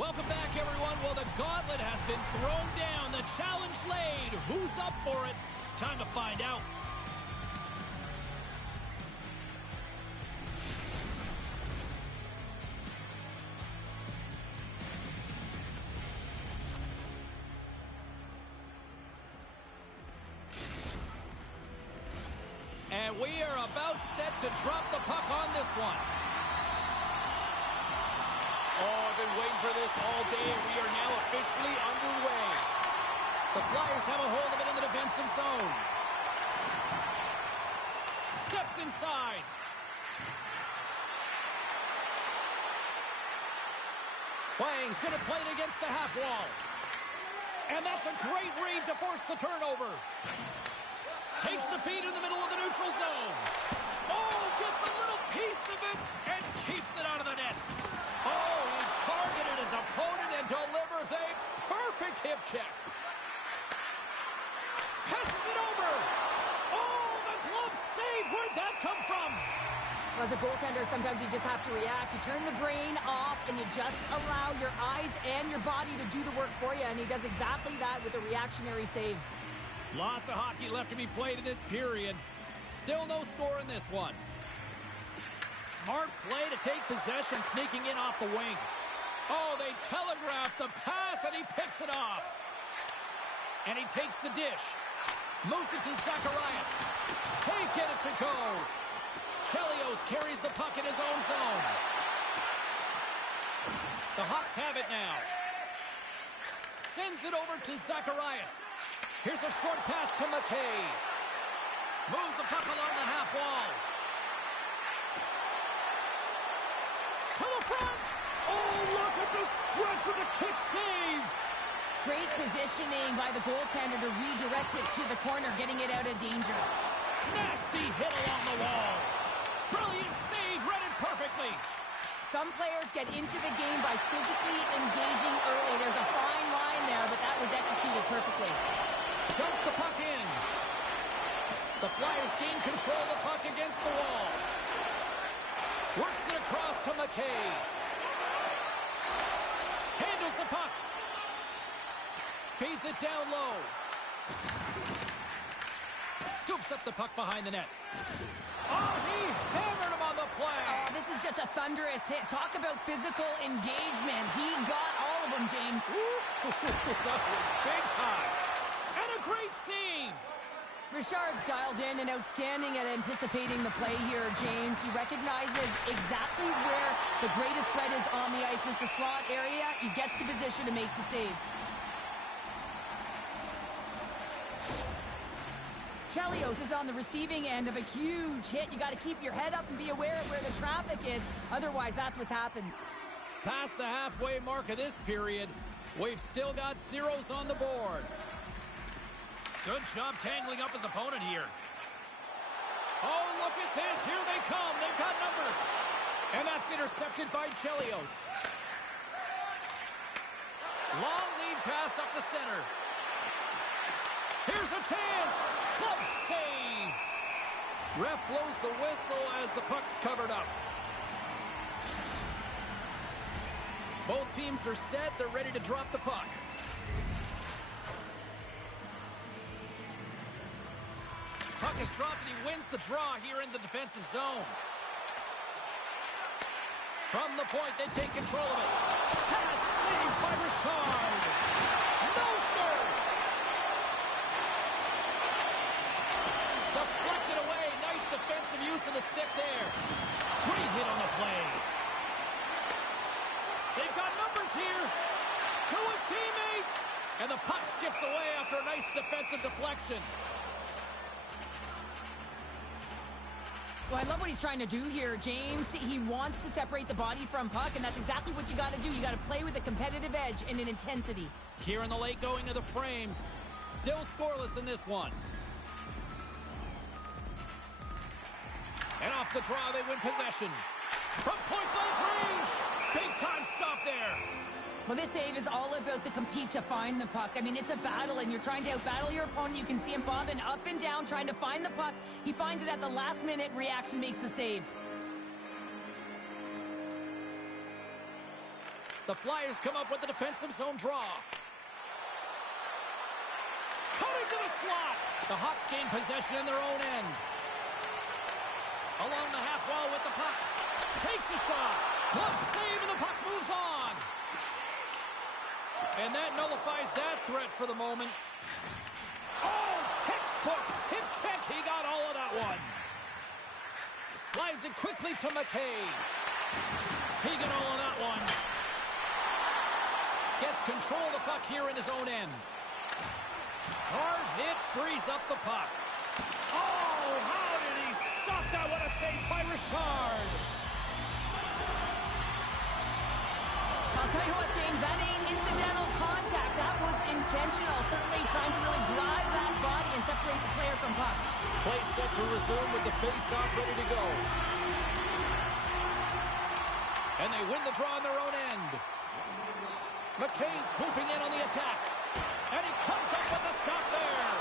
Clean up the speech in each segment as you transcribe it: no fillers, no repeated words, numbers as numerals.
Welcome back, everyone. Well, the gauntlet has been thrown down. The challenge laid. Who's up for it? Time to find out. And we are about set to drop the puck on this one. Oh, I've been waiting for this all day, and we are now officially underway. The Flyers have a hold of it in the defensive zone. Steps inside. Wang's going to play it against the half wall. And that's a great read to force the turnover. Takes the feed in the middle of the neutral zone. Oh, gets a little piece of it and keeps it out of the net. Oh, he targeted his opponent and delivers a perfect hip check. Passes it over. Oh, the glove save. Where'd that come from? As a goaltender, sometimes you just have to react. You turn the brain off and you just allow your eyes and your body to do the work for you. And he does exactly that with a reactionary save. Lots of hockey left to be played in this period. Still no score in this one. Smart play to take possession, sneaking in off the wing. Oh, they telegraph the pass, and he picks it off. And he takes the dish. Moves it to Zacharias. Can't get it to go. Chelios carries the puck in his own zone. The Hawks have it now. Sends it over to Zacharias. Here's a short pass to McKay. Moves the puck along the half wall. To the front! Oh, look at the stretch with a kick save! Great positioning by the goaltender to redirect it to the corner, getting it out of danger. Nasty hit along the wall. Brilliant save, read it perfectly. Some players get into the game by physically engaging early. There's a fine line there, but that was executed perfectly. Dumps the puck in. The Flyers gain control of the puck against the wall. Works it across to McKay. Handles the puck. Feeds it down low. Scoops up the puck behind the net. Oh, he hammered him on the play. Oh, this is just a thunderous hit. Talk about physical engagement. He got all of them, James. That was big time. And a great save. Richard's dialed in and outstanding at anticipating the play here, James. He recognizes exactly where the greatest threat is on the ice. It's a slot area. He gets to position and makes the save. Chelios is on the receiving end of a huge hit. You got to keep your head up and be aware of where the traffic is. Otherwise, that's what happens. Past the halfway mark of this period, we've still got zeros on the board. Good job tangling up his opponent here. Oh, look at this. Here they come. They've got numbers. And that's intercepted by Chelios. Long lead pass up the center. Here's a chance. Glove save. Ref blows the whistle as the puck's covered up. Both teams are set. They're ready to drop the puck. Puck is dropped and he wins the draw here in the defensive zone. From the point, they take control of it. That's saved by Richard. No, sir. Deflected away. Nice defensive use of the stick there. Great hit on the play. They've got numbers here. To his teammate. And the puck skips away after a nice defensive deflection. Well, I love what he's trying to do here, James. He wants to separate the body from puck, and that's exactly what you got to do. You got to play with a competitive edge and an intensity. Here in the late going of the frame. Still scoreless in this one. And off the draw, they win possession. From point-blank range. Big-time stop there. Well, this save is all about the compete to find the puck. I mean, it's a battle, and you're trying to outbattle your opponent. You can see him bobbing up and down, trying to find the puck. He finds it at the last minute, reacts, and makes the save. The Flyers come up with the defensive zone draw. Cutting to the slot. The Hawks gain possession in their own end. Along the half wall with the puck. Takes a shot. Glove save, and the puck moves on. And that nullifies that threat for the moment. Oh, textbook hip check. He got all of that one. Slides it quickly to McKay. He got all of that one. Gets control of the puck here in his own end. Hard hit, frees up the puck. Oh, how did he stop that? What a save by Richard. I'll tell you what, James, that ain't incidental contact. That was intentional. Certainly trying to really drive that body and separate the player from puck. Play set to resume with the face-off ready to go. And they win the draw in their own end. McKay swooping in on the attack. And he comes up with the stop there.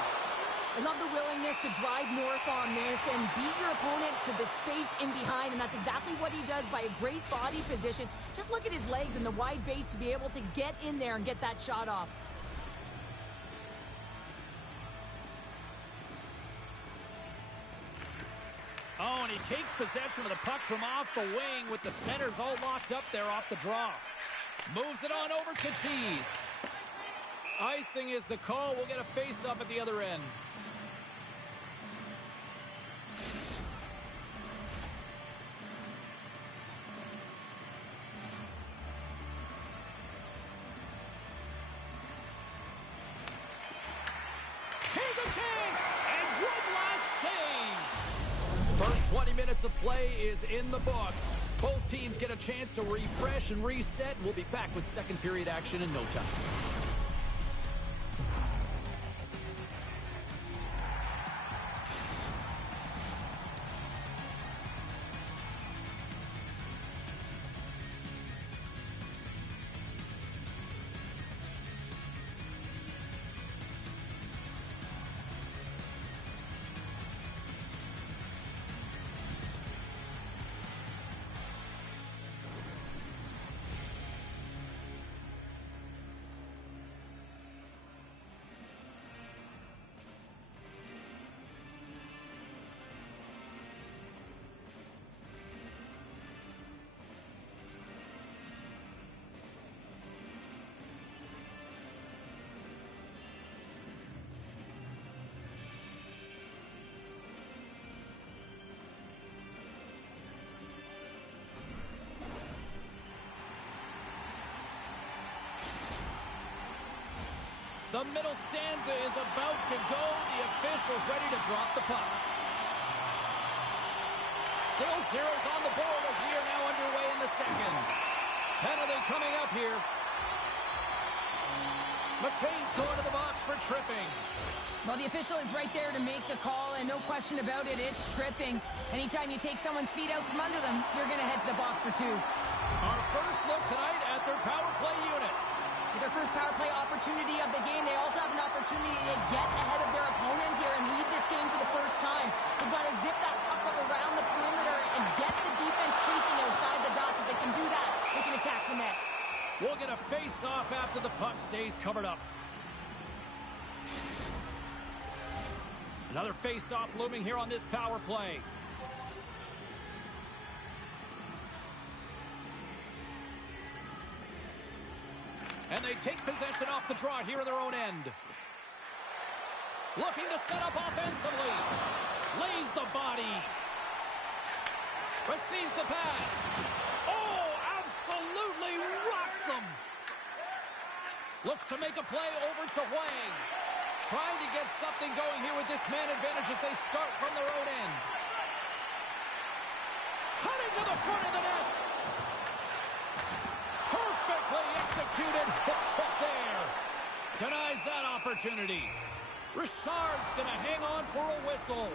I love the willingness to drive north on this and beat your opponent to the space in behind, and that's exactly what he does by a great body position. Just look at his legs and the wide base to be able to get in there and get that shot off. Oh, and he takes possession of the puck from off the wing with the centers all locked up there off the draw. Moves it on over to Cheese. Icing is the call. We'll get a face-up at the other end. Here's a chance! And one last save! First 20 minutes of play is in the books. Both teams get a chance to refresh and reset. We'll be back with second period action in no time. The middle stanza is about to go. The officials ready to drop the puck. Still zeros on the board as we are now underway in the second. Penalty coming up here. McKay's going to the box for tripping. Well, the official is right there to make the call, and no question about it, it's tripping. Anytime you take someone's feet out from under them, you're going to head to the box for two. Our first look tonight at their power play unit. With their first power play opportunity of the game, they also have an opportunity to get ahead of their opponent here and lead this game for the first time. They've got to zip that puck around the perimeter and get the defense chasing outside the dots. If they can do that, they can attack the net. We'll get a face-off after the puck stays covered up. Another face-off looming here on this power play. And they take possession off the draw here in their own end. Looking to set up offensively. Lays the body. Receives the pass. Oh, absolutely rocks them. Looks to make a play over to Wang. Trying to get something going here with this man advantage as they start from their own end. Cutting to the front of the net. Perfectly executed hip check there. Denies that opportunity. Richard's going to hang on for a whistle.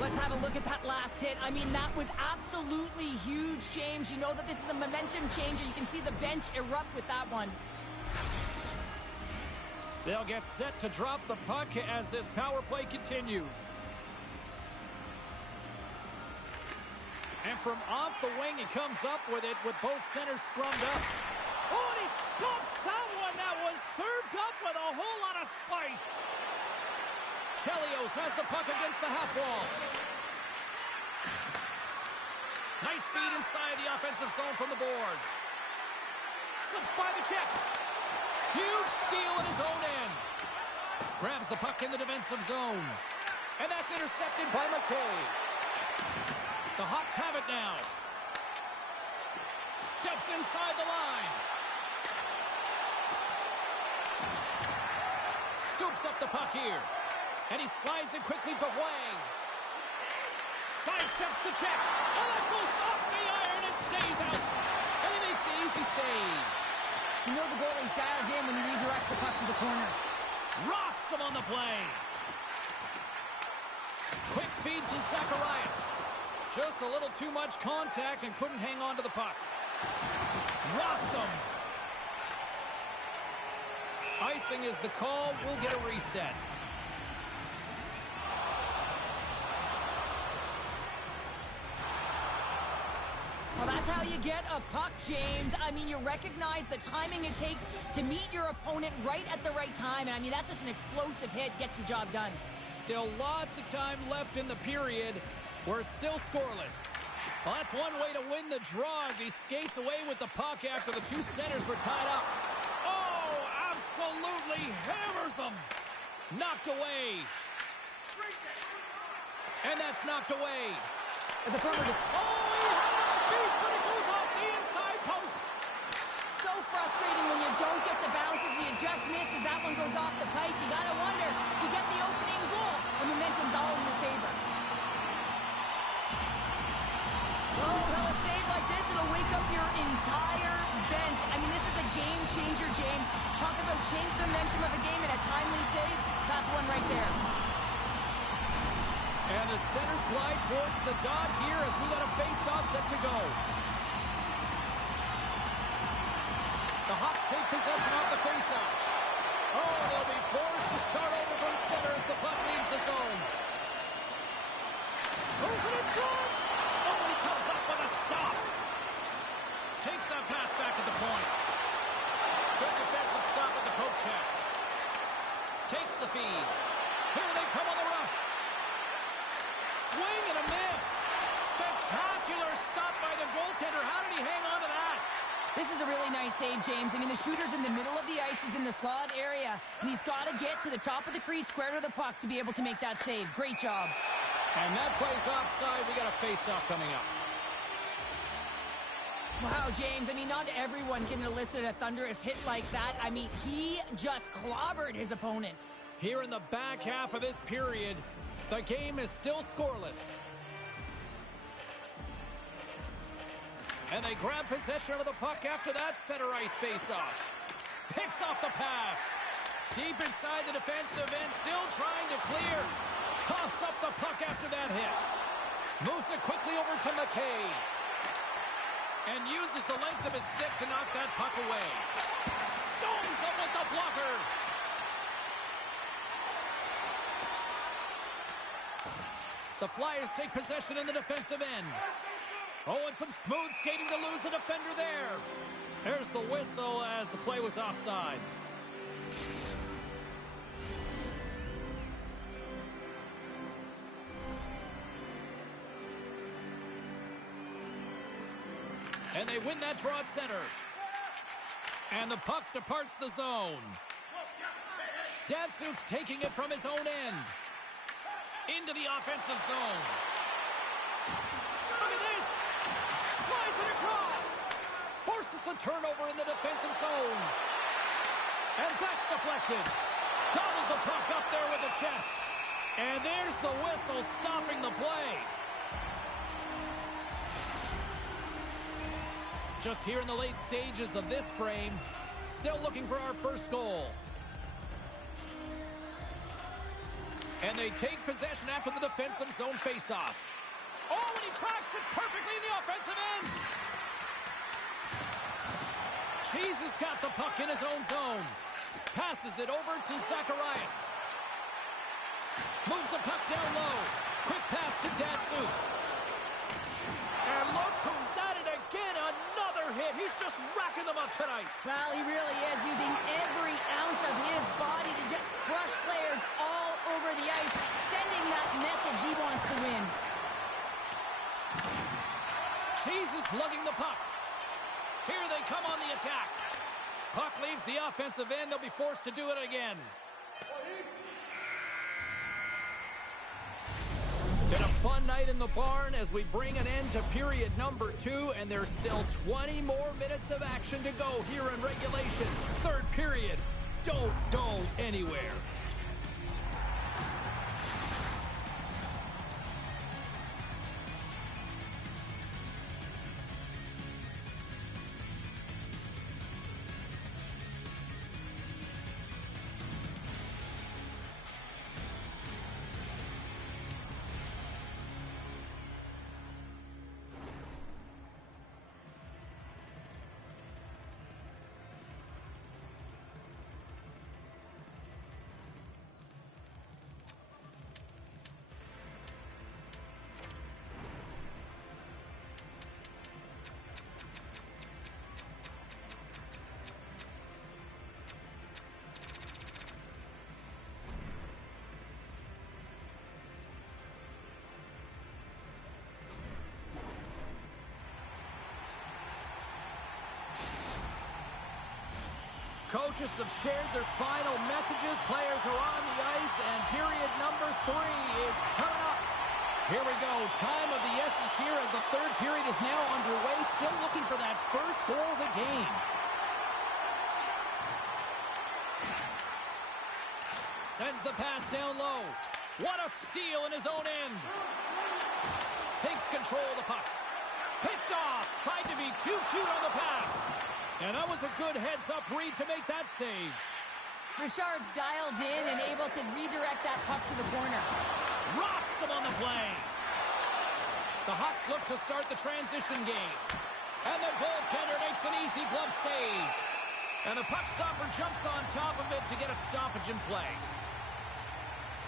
Let's have a look at that last hit. I mean, that was absolutely huge, James. You know that this is a momentum changer. You can see the bench erupt with that one. They'll get set to drop the puck as this power play continues. And from off the wing, he comes up with it with both centers scrummed up. Oh, and he stops that one. That was served up with a whole lot of spice. Chelios has the puck against the half wall. Nice feed inside the offensive zone from the boards. Slips by the check. Huge steal in his own end. Grabs the puck in the defensive zone. And that's intercepted by McKay. The Hawks have it now. Steps inside the line. Scoops up the puck here. And he slides it quickly to Wang. Sidesteps the check. Oh, that goes off the iron and stays out. And he makes the easy save. You know the goalie's dialed in when he redirects the puck to the corner. Rocks him on the play. Quick feed to Zacharias. Just a little too much contact and couldn't hang on to the puck. Rocks him. Icing is the call. We'll get a reset. Well, that's how you get a puck, James. I mean, you recognize the timing it takes to meet your opponent right at the right time. And I mean, that's just an explosive hit. Gets the job done. Still lots of time left in the period. We're still scoreless. Well, that's one way to win the draw as he skates away with the puck after the two centers were tied up. Oh, absolutely hammers him. Knocked away. And that's knocked away. As a affirmative. Oh, he had it beat, but it goes off the inside post. So frustrating when you don't get the bounces. You just miss as that one goes off the pipe. You got to wonder, you get the opening goal. The momentum's all in your favor. Oh, well, a save like this, it'll wake up your entire bench. I mean, this is a game changer, James. Talk about change the momentum of a game in a timely save. That's one right there. And the centers glide towards the dot here as we got a face-off set to go. The Hawks take possession off the face-off. Oh, they'll be forced to start over from center as the puck leaves the zone. Goes it in front! Oh, he comes up with a stop. Takes that pass back at the point. Good defensive stop at the poke check. Takes the feed. Here they come on the rush. Swing and a miss. Spectacular stop by the goaltender. How did he hang on to that? This is a really nice save, James. I mean, the shooter's in the middle of the ice. He's in the slot area, and he's got to get to the top of the crease, square to the puck, to be able to make that save. Great job. And that play's offside. We got a face-off coming up. Wow, James. I mean, not everyone can elicit a thunderous hit like that. I mean, he just clobbered his opponent. Here in the back half of this period, the game is still scoreless. And they grab possession of the puck after that center ice face-off. Picks off the pass. Deep inside the defensive end, still trying to clear. Coughs up the puck after that hit. Moves it quickly over to McKay. And uses the length of his stick to knock that puck away. Stones him with the blocker. The Flyers take possession in the defensive end. Oh, and some smooth skating to lose the defender there. There's the whistle as the play was offside. And they win that draw at center. And the puck departs the zone. Datsuk's taking it from his own end. Into the offensive zone. Look at this. Slides it across. Forces the turnover in the defensive zone. And that's deflected. Gobbles the puck up there with the chest. And there's the whistle stopping the play. Just here in the late stages of this frame. Still looking for our first goal. And they take possession after the defensive zone faceoff. Oh, and he tracks it perfectly in the offensive end. Cheese has got the puck in his own zone. Passes it over to Zacharias. Moves the puck down low. Quick pass to Datsuk. And look who's at it again. Another hit. He's just racking them up tonight. Well, he really is using every ounce of his body to just crush players all over the ice, sending that message he wants to win. Cheese is lugging the puck. Here they come on the attack. Puck leaves the offensive end. They'll be forced to do it again. Been a fun night in the barn as we bring an end to period number 2, and there's still 20 more minutes of action to go here in regulation. Third period. Don't go anywhere. Coaches have shared their final messages. Players are on the ice, and period number 3 is coming up. Here we go. Time of the essence here as the third period is now underway. Still looking for that first goal of the game. Sends the pass down low. What a steal in his own end. Takes control of the puck. Picked off. Tried to be too cute on the pass. And that was a good heads-up read to make that save. Richard's dialed in and able to redirect that puck to the corner. Rocks him on the play. The Hawks look to start the transition game. And the goaltender makes an easy glove save. And the puck stopper jumps on top of it to get a stoppage in play.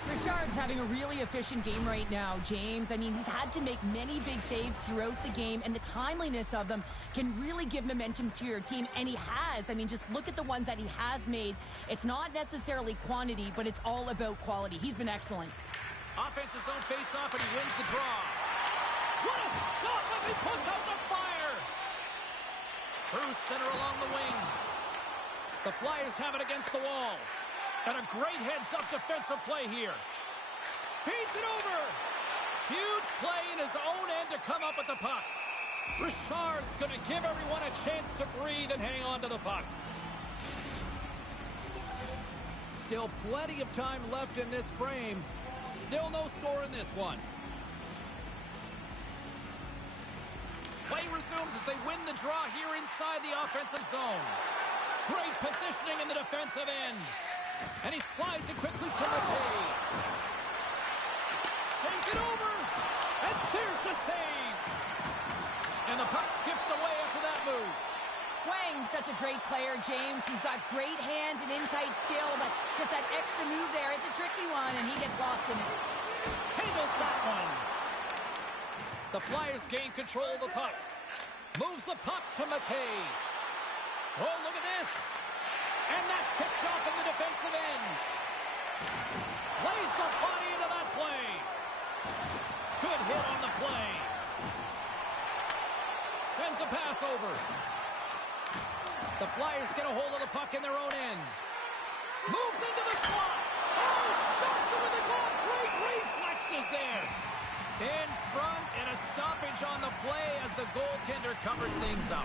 Richard's having a really efficient game right now, James. I mean, he's had to make many big saves throughout the game, and the timeliness of them can really give momentum to your team, and he has. I mean, just look at the ones that he has made. It's not necessarily quantity, but it's all about quality. He's been excellent. Offense's own face-off, and he wins the draw. What a stop as he puts out the fire! Through center along the wing. The Flyers have it against the wall. And a great heads-up defensive play here. Feeds it over. Huge play in his own end to come up with the puck. Richard's going to give everyone a chance to breathe and hang on to the puck. Still plenty of time left in this frame. Still no score in this one. Play resumes as they win the draw here inside the offensive zone. Great positioning in the defensive end. And he slides it quickly to McKay. Saves it over. And there's the save. And the puck skips away after that move. Wang's such a great player, James. He's got great hands and inside skill, but just that extra move there, it's a tricky one, and he gets lost in it. Handles that one. The Flyers gain control of the puck. Moves the puck to McKay. Oh, look at this. And that's picked off in the defensive end. Lays the body into that play. Good hit on the play. Sends a pass over. The Flyers get a hold of the puck in their own end. Moves into the slot. Oh, stops him with the glove. Great reflexes there. In front and a stoppage on the play as the goaltender covers things up.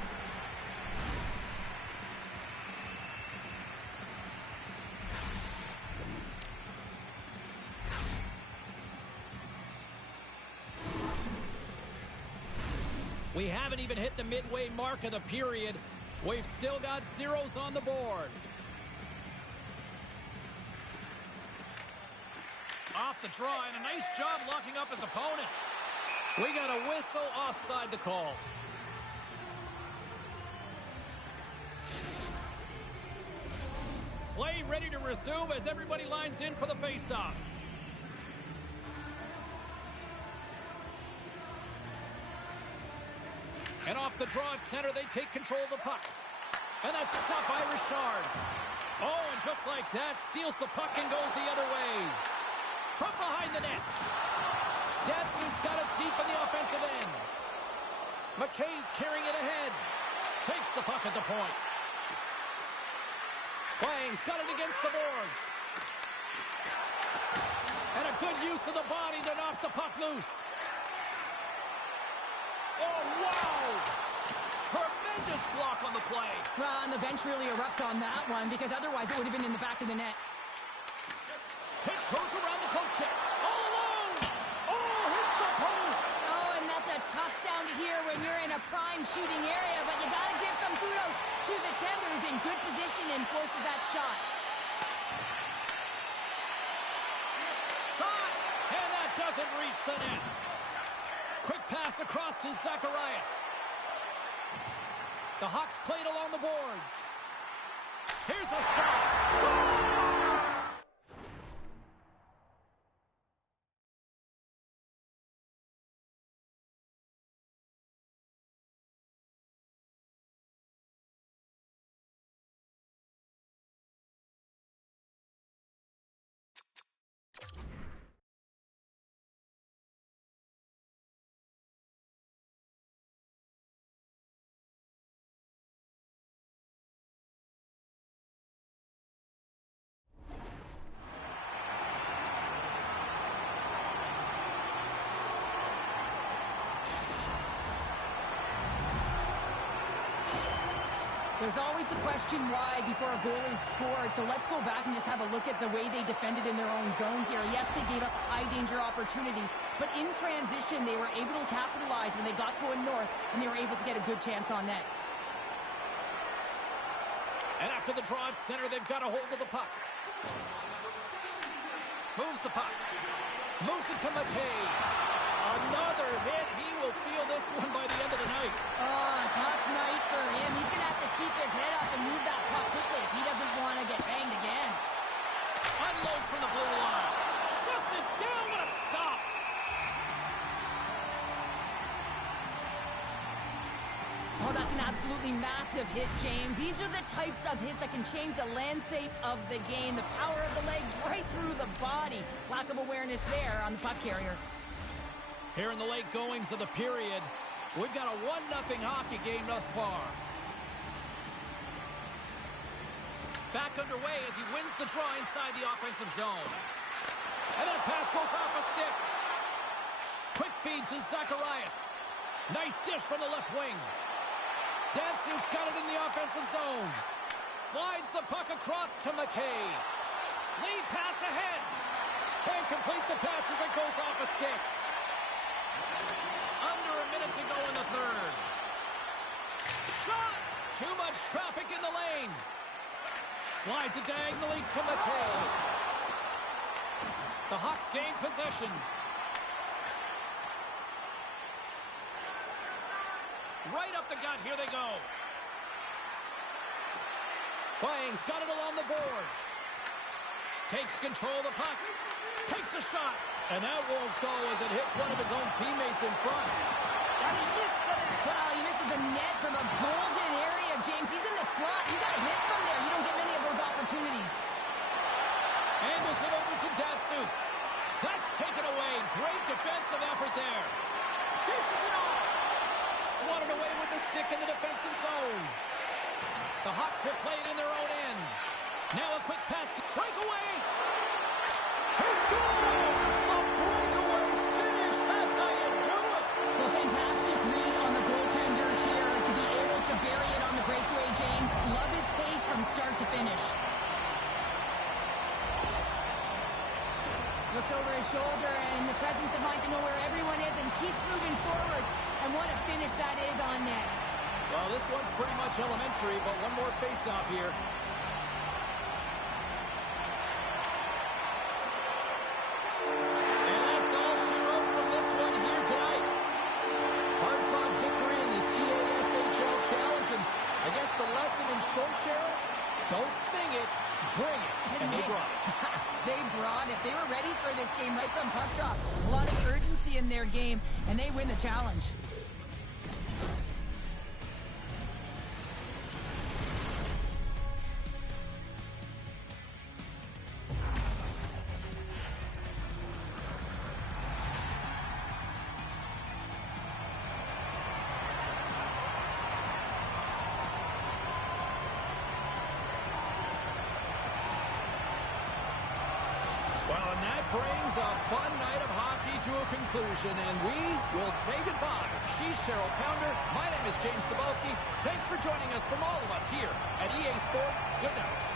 We haven't even hit the midway mark of the period. We've still got zeros on the board. Off the draw, and a nice job locking up his opponent. We got a whistle offside the call. Play ready to resume as everybody lines in for the faceoff. And off the draw at center, they take control of the puck. And that's stopped by Richard. Oh, and just like that, steals the puck and goes the other way. From behind the net. Datsuk's got it deep in the offensive end. McKay's carrying it ahead. Takes the puck at the point. Wang's got it against the boards. And a good use of the body to knock the puck loose. Oh, wow! Tremendous block on the play. Well, and the bench really erupts on that one because otherwise it would have been in the back of the net. Tiptoes around the coat check. All alone! Oh, hits the post! Oh, and that's a tough sound to hear when you're in a prime shooting area, but you got to give some kudos to the Timbers in good position and forces that shot. Shot! And that doesn't reach the net. Quick pass across to Zacharias. The Hawks played along the boards. Here's a shot. Score! There's always the question why before a goal is scored, so let's go back and just have a look at the way they defended in their own zone here. Yes, they gave up a high-danger opportunity, but in transition, they were able to capitalize when they got going north, and they were able to get a good chance on net. And after the draw at center, they've got a hold of the puck. Moves the puck. Moves it to McKay. Another hit. He will feel this one by the end of the night. Oh, tough night for him. He's going to have to keep his head up and move that puck quickly if he doesn't want to get banged again. Unloads from the blue line. Shuts it down. What a stop. Oh, that's an absolutely massive hit, James. These are the types of hits that can change the landscape of the game. The power of the legs right through the body. Lack of awareness there on the puck carrier. Here in the late goings of the period, we've got a 1-0 hockey game thus far. Back underway as he wins the draw inside the offensive zone. And that pass goes off a stick. Quick feed to Zacharias. Nice dish from the left wing. Datsuk's got it in the offensive zone. Slides the puck across to McKay. Lead pass ahead. Can't complete the pass as it goes off a stick. Under a minute to go in the third. Shot! Too much traffic in the lane. Slides it diagonally to McKay. The Hawks gain possession. Right up the gut. Here they go. Wang's got it along the boards. Takes control of the puck. Takes a shot. And that won't go as it hits one of his own teammates in front. And he missed it. Well, he misses the net from a golden area, James. He's in the slot. You got to hit from there. You don't get many of those opportunities. Angles it over to Datsuk. That's taken away. Great defensive effort there. Dishes it off. Swatted away with the stick in the defensive zone. The Hawks will play it in their own end. Now a quick pass to breakaway. He scores! The breakaway finish. That's how you do it. Well, fantastic read on the goaltender here to be able to bury it on the breakaway, James. Love his pace from start to finish. Looks over his shoulder and the presence of mind to know where everyone is and keeps moving forward. And what a finish that is on net. Well, this one's pretty much elementary, but one more face-off here. And that's all she wrote from this one here tonight. Hard-fought victory in this IGHL challenge, and I guess the lesson in short, Cheryl, don't sing it, bring it. And they brought it. They brought it. They were ready for this game right from puck drop. A lot of urgency in their game, and they win the challenge. brings a fun night of hockey to a conclusion, and we will say goodbye. She's Cheryl Pounder. My name is James Cebulski. Thanks for joining us from all of us here at EA Sports. Good night.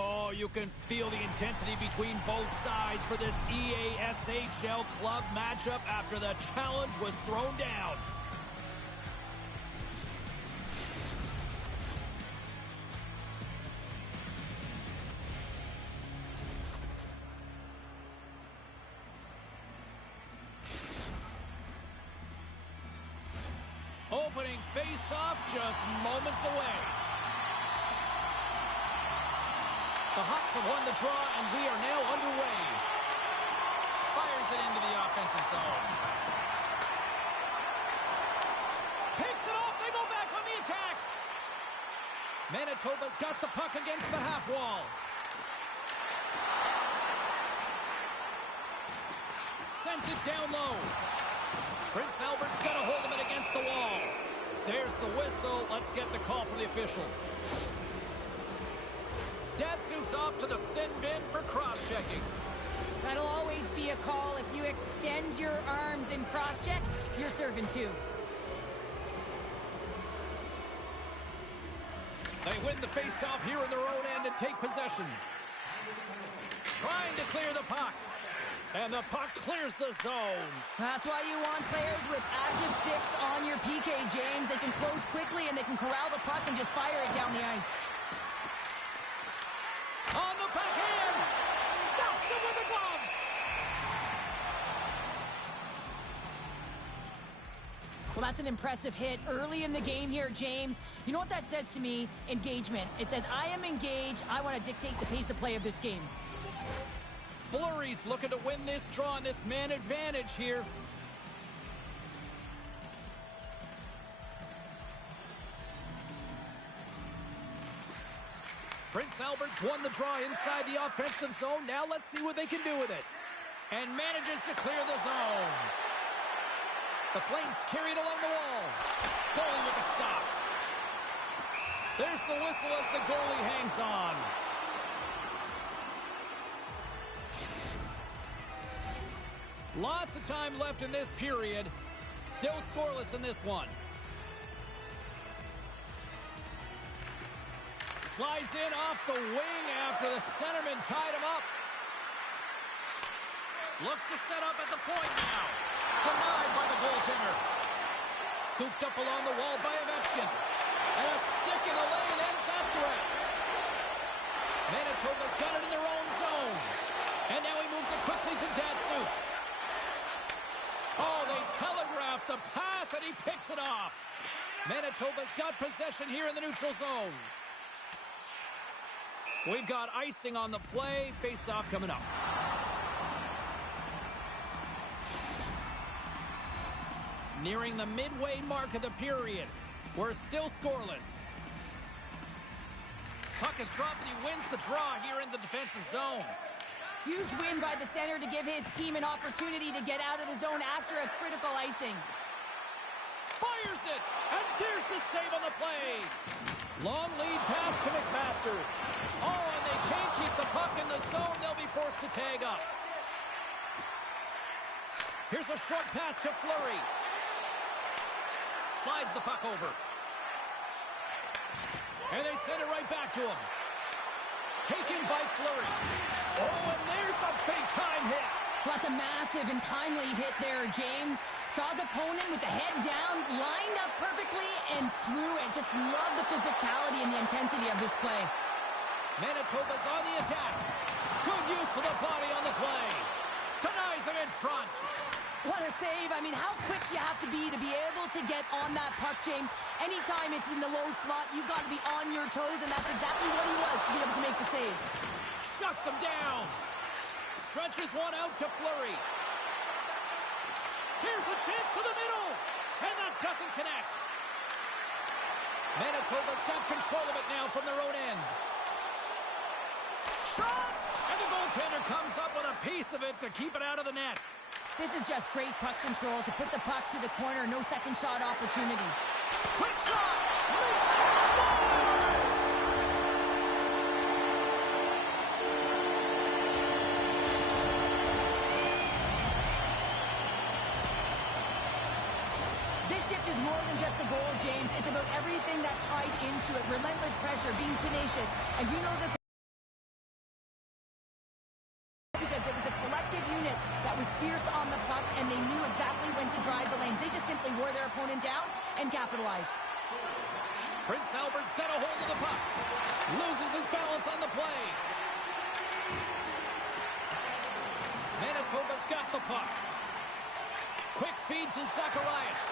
Oh, you can feel the intensity between both sides for this IGHL club matchup after the challenge was thrown down. face-off just moments away. The Hawks have won the draw, and we are now underway. Fires it into the offensive zone. Picks it off. They go back on the attack. Manitoba's got the puck against the half wall. Sends it down low. Prince Albert's got a hold of it against the wall. There's the whistle. Let's get the call from the officials. Datsyuk's off to the sin bin for cross-checking. That'll always be a call. If you extend your arms in cross-check, you're serving too. They win the face-off here in their own end and take possession. Trying to clear the puck. And the puck clears the zone. That's why you want players with active sticks on your PK, James. They can close quickly and they can corral the puck and just fire it down the ice. On the backhand. Stops him with a glove. Well, that's an impressive hit early in the game here, James. You know what that says to me? Engagement. It says, I am engaged. I want to dictate the pace of play of this game. Fleury's looking to win this draw on this man advantage here. Prince Albert's won the draw inside the offensive zone. Now let's see what they can do with it. And manages to clear the zone. The Flames carry it along the wall. Goalie with a stop. There's the whistle as the goalie hangs on. Lots of time left in this period. Still scoreless in this one. Slides in off the wing after the centerman tied him up. Looks to set up at the point now. Denied by the goaltender. Scooped up along the wall by Ovechkin. And a stick in the lane ends that threat. Manitoba's got it in their own zone. And now he moves it quickly to Datsyuk. Oh, they telegraphed the pass, and he picks it off. Manitoba's got possession here in the neutral zone. We've got icing on the play. Face-off coming up. Nearing the midway mark of the period. We're still scoreless. Puck is dropped, and he wins the draw here in the defensive zone. Huge win by the center to give his team an opportunity to get out of the zone after a critical icing. Fires it, and there's the save on the play. Long lead pass to McMaster. Oh, and they can't keep the puck in the zone. They'll be forced to tag up. Here's a short pass to Fleury. Slides the puck over. And they send it right back to him. Taken by Fleury. Oh, and there's a big-time hit. That's a massive and timely hit there, James. Saw his opponent with the head down, lined up perfectly, and threw it. Just love the physicality and the intensity of this play. Manitoba's on the attack. Good use of the body on the play. Denies him in front. What a save. I mean, how quick do you have to be able to get on that puck, James? Anytime it's in the low slot, you've got to be on your toes, and that's exactly what he was to be able to make the save. Shuts him down. Stretches one out to Fleury. Here's the chance to the middle. And that doesn't connect. Manitoba's got control of it now from their own end. Shot! And the goaltender comes up with a piece of it to keep it out of the net. This is just great puck control to put the puck to the corner. No second shot opportunity. Quick shot! Scores! This shift is more than just a goal, James. It's about everything that's tied into it. Relentless pressure, being tenacious. And you know that because it was a collective unit that was fierce on the puck, and they knew exactly when to drive the lanes. They just simply wore their opponent down and capitalized. Prince Albert's got a hold of the puck. Loses his balance on the play. Manitoba's got the puck. Quick feed to Zacharias.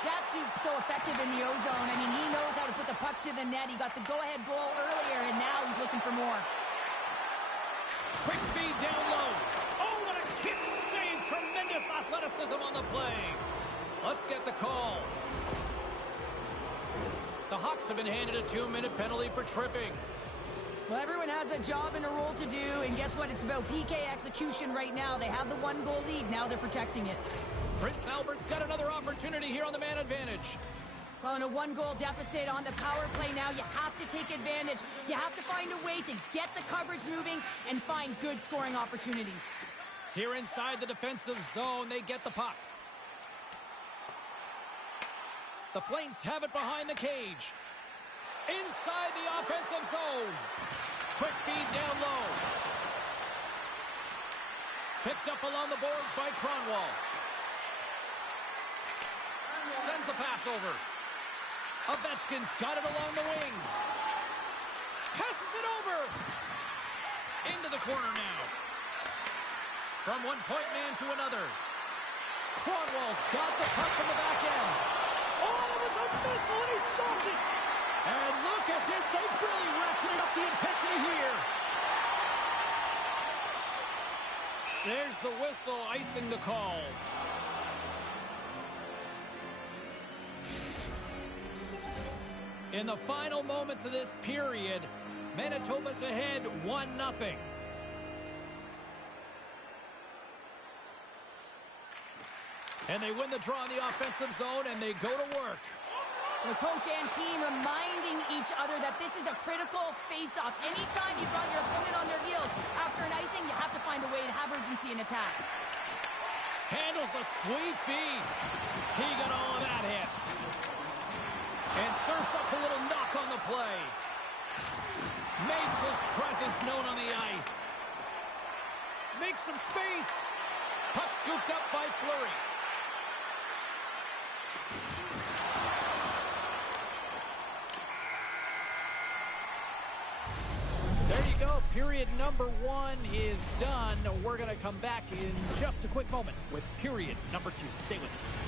Datsuk's so effective in the O-zone. I mean, he knows how to put the puck to the net. He got the go-ahead goal earlier, and now he's looking for more. Quick feed down low. Oh, what a kick save. Tremendous athleticism on the play. Let's get the call. The Hawks have been handed a 2-minute penalty for tripping. Well, everyone has a job and a role to do, and guess what? It's about PK execution right now. They have the 1-goal lead. Now they're protecting it. Prince Albert's got another opportunity here on the man advantage. Well, in a 1-goal deficit on the power play now, you have to take advantage. You have to find a way to get the coverage moving and find good scoring opportunities. Here inside the defensive zone, they get the puck. The Flames have it behind the cage. Inside the offensive zone. Quick feed down low. Picked up along the boards by Cronwall. Sends the pass over. Ovechkin's got it along the wing. Passes it over. Into the corner now. From one-point man to another. Cronwall's got the puck from the back end. Oh, it was a missile and he stopped it. And look at this. They've really ratcheted up the intensity here. There's the whistle icing the call. In the final moments of this period, Manitoba's ahead 1-0. And they win the draw in the offensive zone, and they go to work. The coach and team reminding each other that this is a critical face-off. Anytime you've got your opponent on their heels after an icing, you have to find a way to have urgency in attack. Handles a sweet feed. He got all of that hit. And serves up a little knock on the play. Makes his presence known on the ice. Makes some space. Puck scooped up by Fleury. There you go. Period number 1 is done. We're going to come back in just a quick moment with period number 2. Stay with us.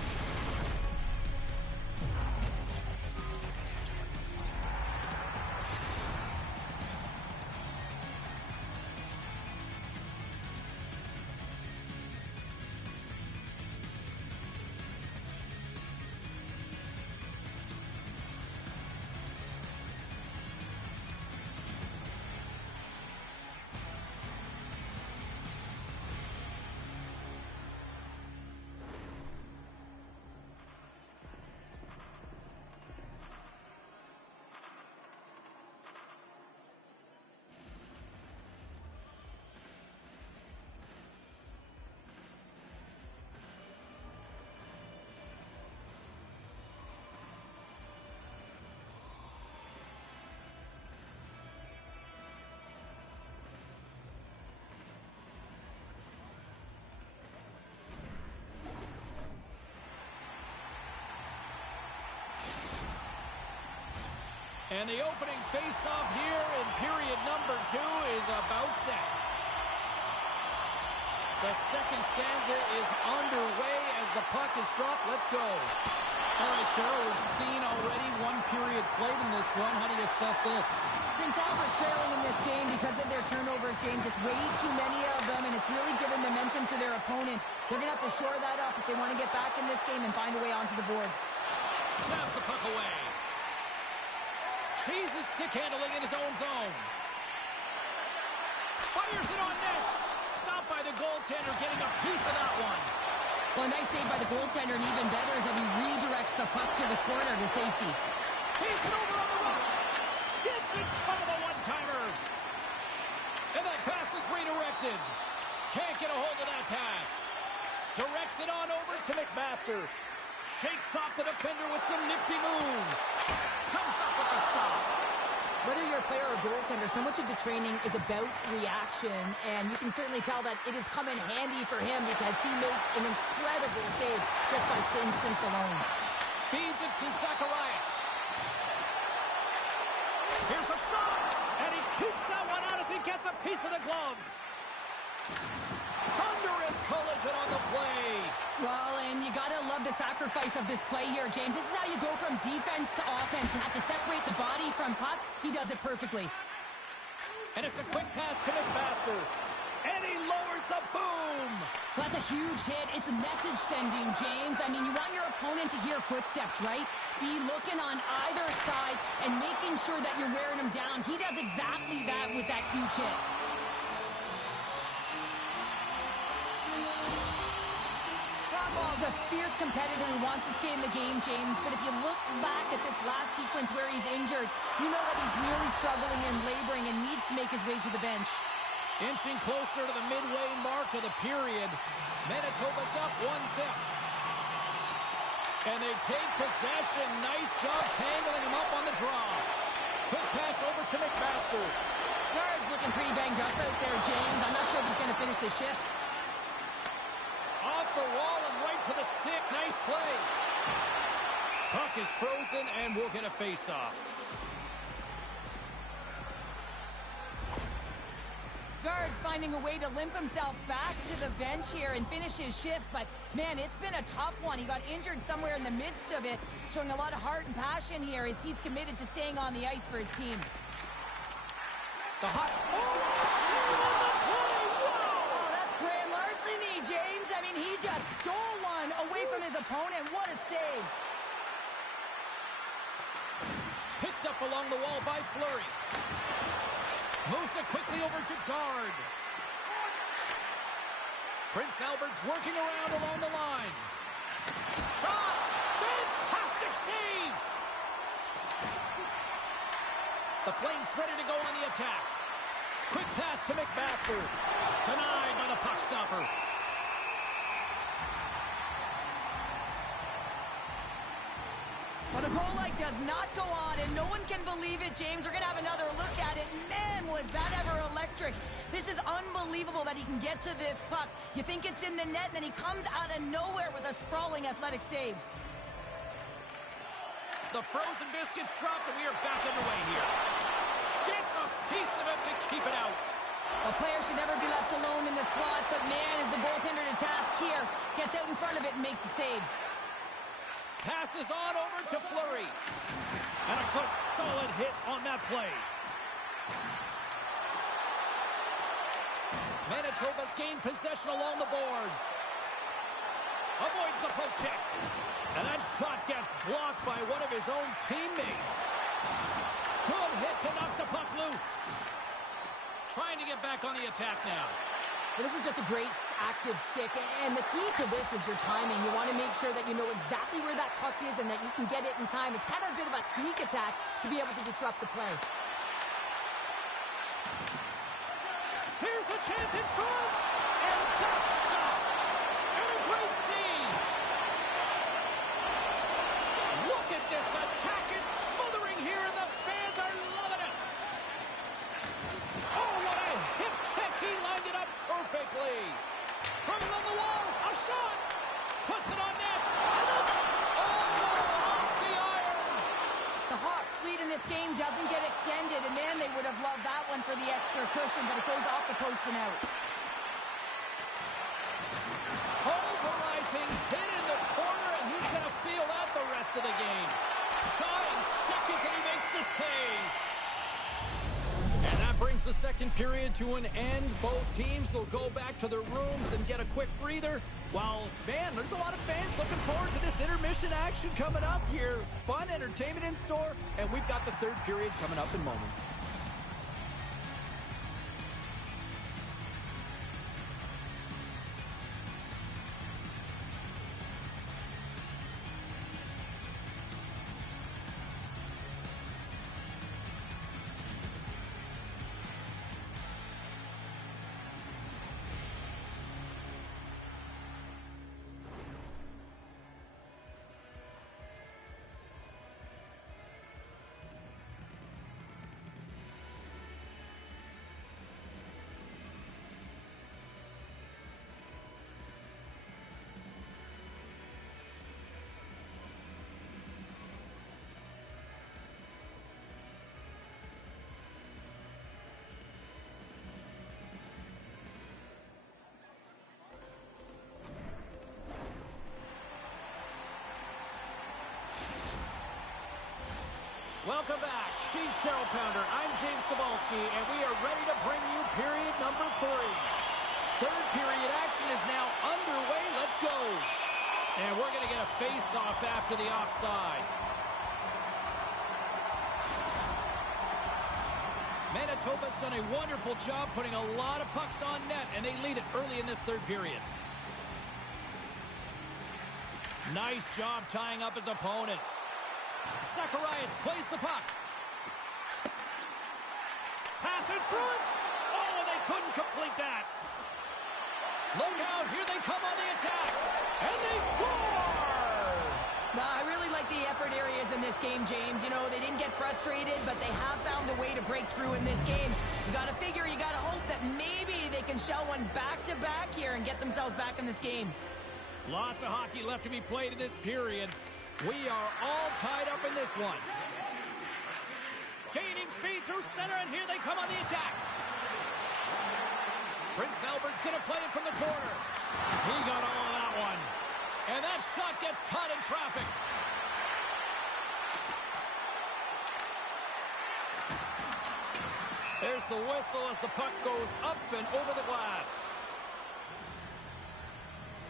And the opening face-off here in period number 2 is about set. The second stanza is underway as the puck is dropped. Let's go. All right, Cheryl, we've seen already 1 period played in this one. How do you assess this? Prince Albert trailing in this game because of their turnovers, James. Just way too many of them, and it's really given momentum to their opponent. They're going to have to shore that up if they want to get back in this game and find a way onto the board. Grabs the puck away. Cheese his stick handling in his own zone. Fires it on net. Stopped by the goaltender, getting a piece of that one. Well, a nice save by the goaltender, and even better is that he redirects the puck to the corner to safety. Feeds it over on the rush. Gets in front of a one-timer. And that pass is redirected. Can't get a hold of that pass. Directs it on over to McMaster. Shakes off the defender with some nifty moves. Comes up with the stop. Whether you're a player or a goaltender, so much of the training is about reaction, and you can certainly tell that it has come in handy for him because he makes an incredible save just by instincts alone. Feeds it to Zacharias. Here's a shot, and he keeps that one out as he gets a piece of the glove. Thunderous collision on the play. Well, and you gotta love the sacrifice sacrifice of this play here, James. This is how you go from defense to offense. You have to separate the body from puck. He does it perfectly. And it's a quick pass to McMaster. And he lowers the boom. That's a huge hit. It's a message sending, James. I mean, you want your opponent to hear footsteps, right? Be looking on either side and making sure that you're wearing him down. He does exactly that with that huge hit. Broadwell's a fierce competitor who wants to stay in the game, James, but if you look back at this last sequence where he's injured, you know that he's really struggling and laboring and needs to make his way to the bench. Inching closer to the midway mark of the period. Manitoba's up 1-0. And they take possession. Nice job tangling him up on the draw. Quick pass over to McMaster. Guard's looking pretty banged up out there, James. I'm not sure if he's going to finish the shift. Off the wall and right to the stick. Nice play. Puck is frozen and we'll get a face-off. Guard's finding a way to limp himself back to the bench here and finish his shift, but man, it's been a tough one. He got injured somewhere in the midst of it, showing a lot of heart and passion here as he's committed to staying on the ice for his team. The Hawks. Save on the play! Wow! Oh, that's grand larceny, James. I mean, he just stole one away from his opponent. What a save. Picked up along the wall by Fleury. Moves it quickly over to guard. Prince Albert's working around along the line. Shot! Fantastic save! The Flames ready to go on the attack. Quick pass to McMaster. Denied by the puck stopper. Well, the goal light does not go on, and no one can believe it, James. We're going to have another look at it. Man, was that ever electric. This is unbelievable that he can get to this puck. You think it's in the net, and then he comes out of nowhere with a sprawling athletic save. The frozen biscuits dropped, and we are back underway here. Gets a piece of it to keep it out. A player should never be left alone in the slot, but man, is the goaltender to task here. Gets out in front of it and makes the save. Passes on over to Fleury. And a good solid hit on that play. Manitoba's gained possession along the boards. Avoids the poke check. And that shot gets blocked by one of his own teammates. Good hit to knock the puck loose. Trying to get back on the attack now. Well, this is just a great active stick, and the key to this is your timing. You want to make sure that you know exactly where that puck is and that you can get it in time. It's kind of a bit of a sneak attack to be able to disrupt the play. Here's a chance in front, and that's stopped. And a great save. Look at this attack. It's smothering here, and the fans are loving it. Oh, what a hip check. He lined it up perfectly. From on the wall, a shot. Puts it on net. And it's off the iron. The Hawks' lead in this game doesn't get extended, and man, they would have loved that one for the extra cushion, but it goes off the post and out. Pulverizing, hit in the corner, and he's going to feel that the rest of the game. Dying seconds, and he makes the save. And that brings the second period to an end. Both teams will go back to their rooms and get a quick breather. While, man, there's a lot of fans looking forward to this intermission action coming up here. Fun, entertainment in store, and we've got the third period coming up in moments. Welcome back. She's Cheryl Pounder. I'm James Cebulski, and we are ready to bring you period number 3. Third period action is now underway. Let's go. And we're going to get a face-off after the offside. Manitoba's done a wonderful job putting a lot of pucks on net, and they lead it early in this third period. Nice job tying up his opponent. Zacharias plays the puck. Pass in front. Oh, and they couldn't complete that. Look out. Here they come on the attack. And they score! I really like the effort areas in this game, James. You know, they didn't get frustrated, but they have found a way to break through in this game. You got to figure, you got to hope that maybe they can shell one back-to-back here and get themselves back in this game. Lots of hockey left to be played in this period. We are all tied up in this one. Gaining speed through center, and here they come on the attack. Prince Albert's going to play it from the corner. He got all of that one. And that shot gets caught in traffic. There's the whistle as the puck goes up and over the glass.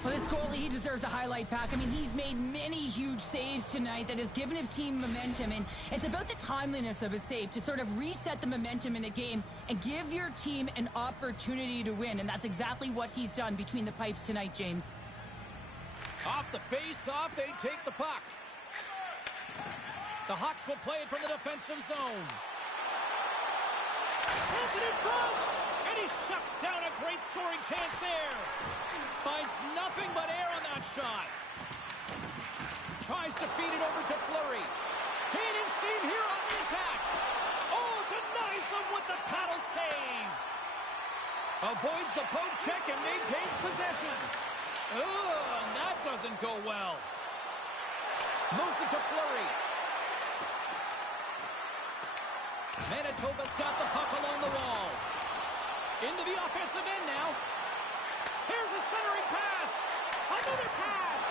Well, this goalie, he deserves a highlight pack. I mean, he's made many huge saves tonight that has given his team momentum, and it's about the timeliness of a save to sort of reset the momentum in a game and give your team an opportunity to win, and that's exactly what he's done between the pipes tonight, James. Off the face-off, they take the puck. The Hawks will play it from the defensive zone. Sends it in front, and he shuts down a great scoring chance there. Finds nothing but air on that shot. Tries to feed it over to Fleury. Gaining steam here on the attack. Oh, denies them with the paddle save. Avoids the poke check and maintains possession. And that doesn't go well. Moves it to Fleury. Manitoba's got the puck along the wall. Into the offensive end now. Here's a centering pass. Another pass.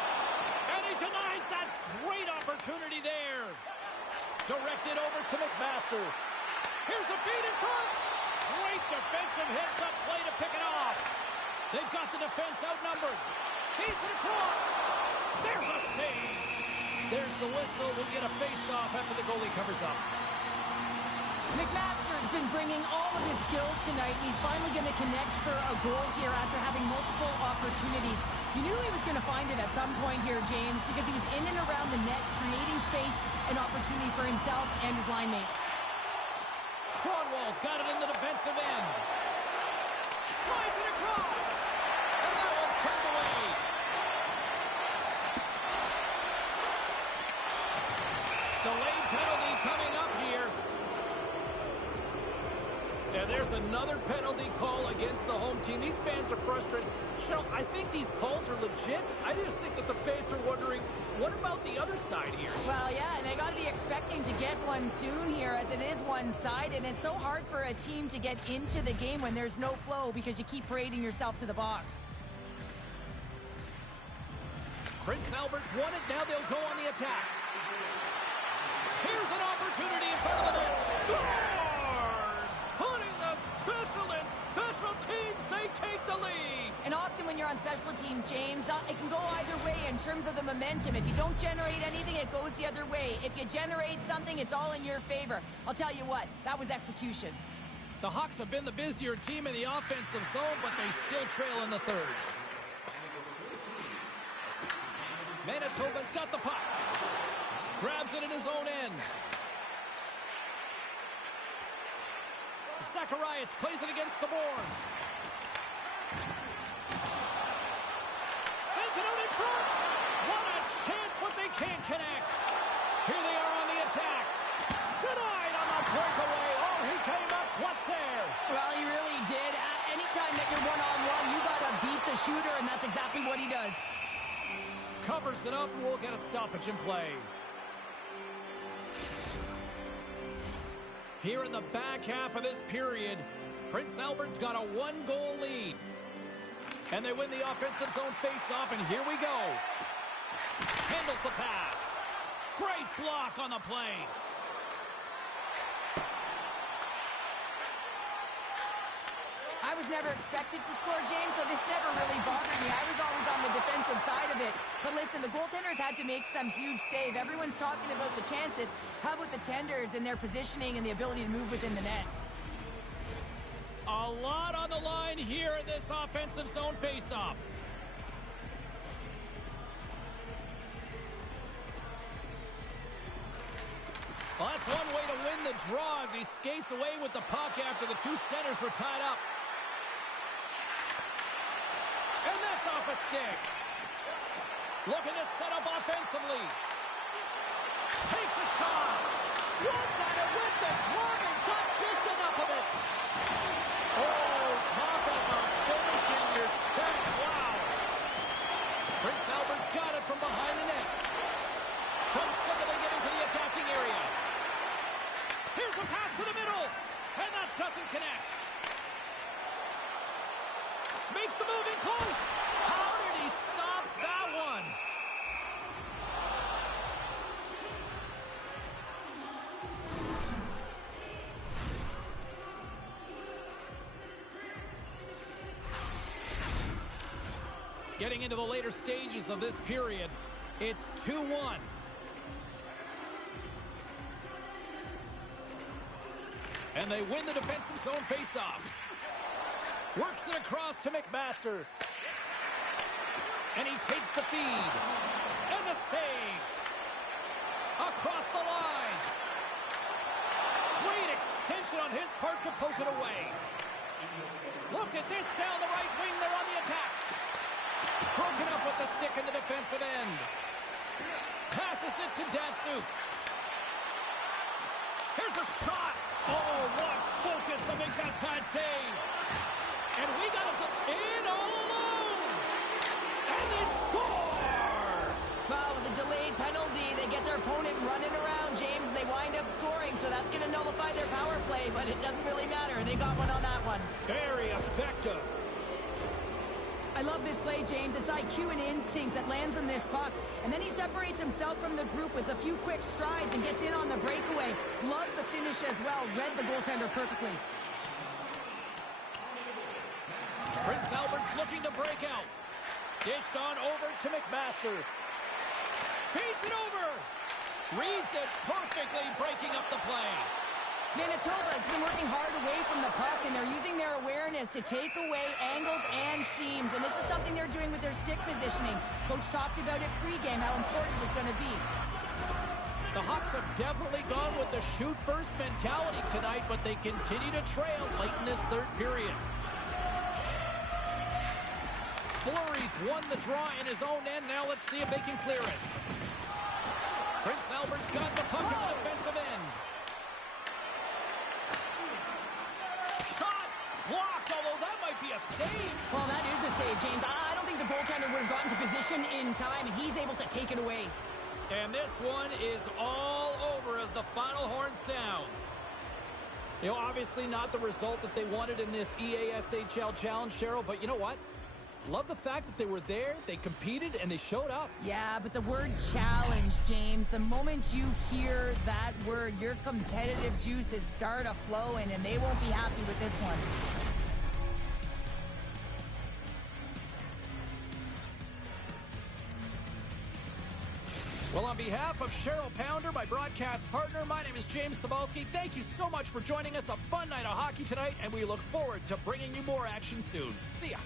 And he denies that great opportunity there. Directed over to McMaster. Here's a feed in front. Great defensive hits up play to pick it off. They've got the defense outnumbered. Feeds it across. There's a save. There's the whistle. We'll get a face-off after the goalie covers up. McMaster's been bringing all of his skills tonight. He's finally going to connect for a goal here after having multiple opportunities. You knew he was going to find it at some point here, James, because he was in and around the net, creating space and opportunity for himself and his line mates. Cronwall's got it in the defensive end. Slides it across. And that one's turned away. Delayed penalty coming up here. And there's another penalty call against the home team. These fans are frustrated. Cheryl, I think these calls are legit. I just think that the fans are wondering, what about the other side here? Well, yeah, and they got to be expecting to get one soon here, as it is one-sided, and it's so hard for a team to get into the game when there's no flow because you keep parading yourself to the box. Prince Albert's won it. Now they'll go on the attack. Here's an opportunity in front of the net. Scores! Putting the special in special teams. They take the lead. And often when you're on special teams, James, it can go either way in terms of the momentum. If you don't generate anything, it goes the other way. If you generate something, it's all in your favor. I'll tell you what, that was execution. The Hawks have been the busier team in the offensive zone, but they still trail in the third. Manitoba's got the puck. Grabs it in his own end. Zacharias plays it against the boards. Sends it out in front. What a chance, but they can't connect. Here they are on the attack. Denied on the breakaway. Oh, he came up clutch there. Well, he really did. Anytime that you're one-on-one, you got to beat the shooter, and that's exactly what he does. Covers it up, and we'll get a stoppage in play. Here in the back half of this period, Prince Albert's got a one-goal lead. And they win the offensive zone face-off, and here we go. Handles the pass. Great block on the play. was never expected to score, James, so this never really bothered me. I was always on the defensive side of it. But listen, the goaltenders had to make some huge save. Everyone's talking about the chances. How about the tenders and their positioning and the ability to move within the net? A lot on the line here in this offensive zone faceoff. Well, that's one way to win the draw as he skates away with the puck after the two centers were tied up. And that's off a stick. Looking to set up offensively. Takes a shot. Swats at it with the glove and got just enough of it. Oh, talk about finishing your check. Wow. Prince Albert's got it from behind the net. From simply getting to the attacking area. Here's a pass to the middle. And that doesn't connect. Makes the move in close. How did he stop that one? Getting into the later stages of this period, it's 2-1. And they win the defensive zone faceoff. Works it across to McMaster. And he takes the feed. And the save. Across the line. Great extension on his part to poke it away. Look at this down the right wing there on the attack. Broken up with the stick in the defensive end. Passes it to Datsuk. Here's a shot. Oh, what focus to make that pad save. And we got it in all alone. And they score. Well, with a delayed penalty, they get their opponent running around, James, and they wind up scoring. So that's going to nullify their power play, but it doesn't really matter. They got one on that one. Very effective. I love this play, James. It's IQ and instincts that lands on this puck. And then he separates himself from the group with a few quick strides and gets in on the breakaway. Love the finish as well. Read the goaltender perfectly. Prince Albert's looking to break out. Dished on over to McMaster. Feeds it over. Reads it perfectly, breaking up the play. Manitoba's been working hard away from the puck, and they're using their awareness to take away angles and seams. And this is something they're doing with their stick positioning. Coach talked about it pregame, how important it was going to be. The Hawks have definitely gone with the shoot-first mentality tonight, but they continue to trail late in this third period. Fleury's won the draw in his own end. Now let's see if they can clear it. Prince Albert's got the puck in the defensive end. Shot blocked, although that might be a save. Well, that is a save, James. I don't think the goaltender would have gotten to position in time, and he's able to take it away. And this one is all over as the final horn sounds. You know, obviously not the result that they wanted in this IGHL challenge, Cheryl, but you know what? Love the fact that they were there, they competed, and they showed up. Yeah, but the word challenge, James, the moment you hear that word, your competitive juices start a-flowing, and they won't be happy with this one. Well, on behalf of Cheryl Pounder, my broadcast partner, my name is James Cybulski. Thank you so much for joining us. A fun night of hockey tonight, and we look forward to bringing you more action soon. See ya.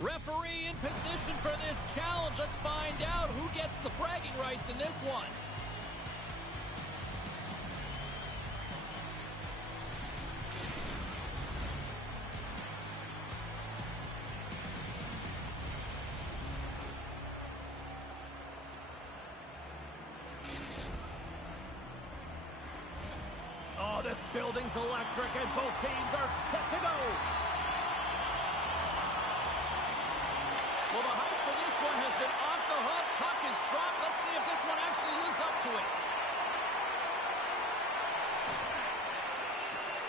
Referee in position for this challenge. Let's find out who gets the bragging rights in this one. Oh, this building's electric and both teams are set to go. Well, the hype for this one has been off the hook. Puck is dropped. Let's see if this one actually lives up to it.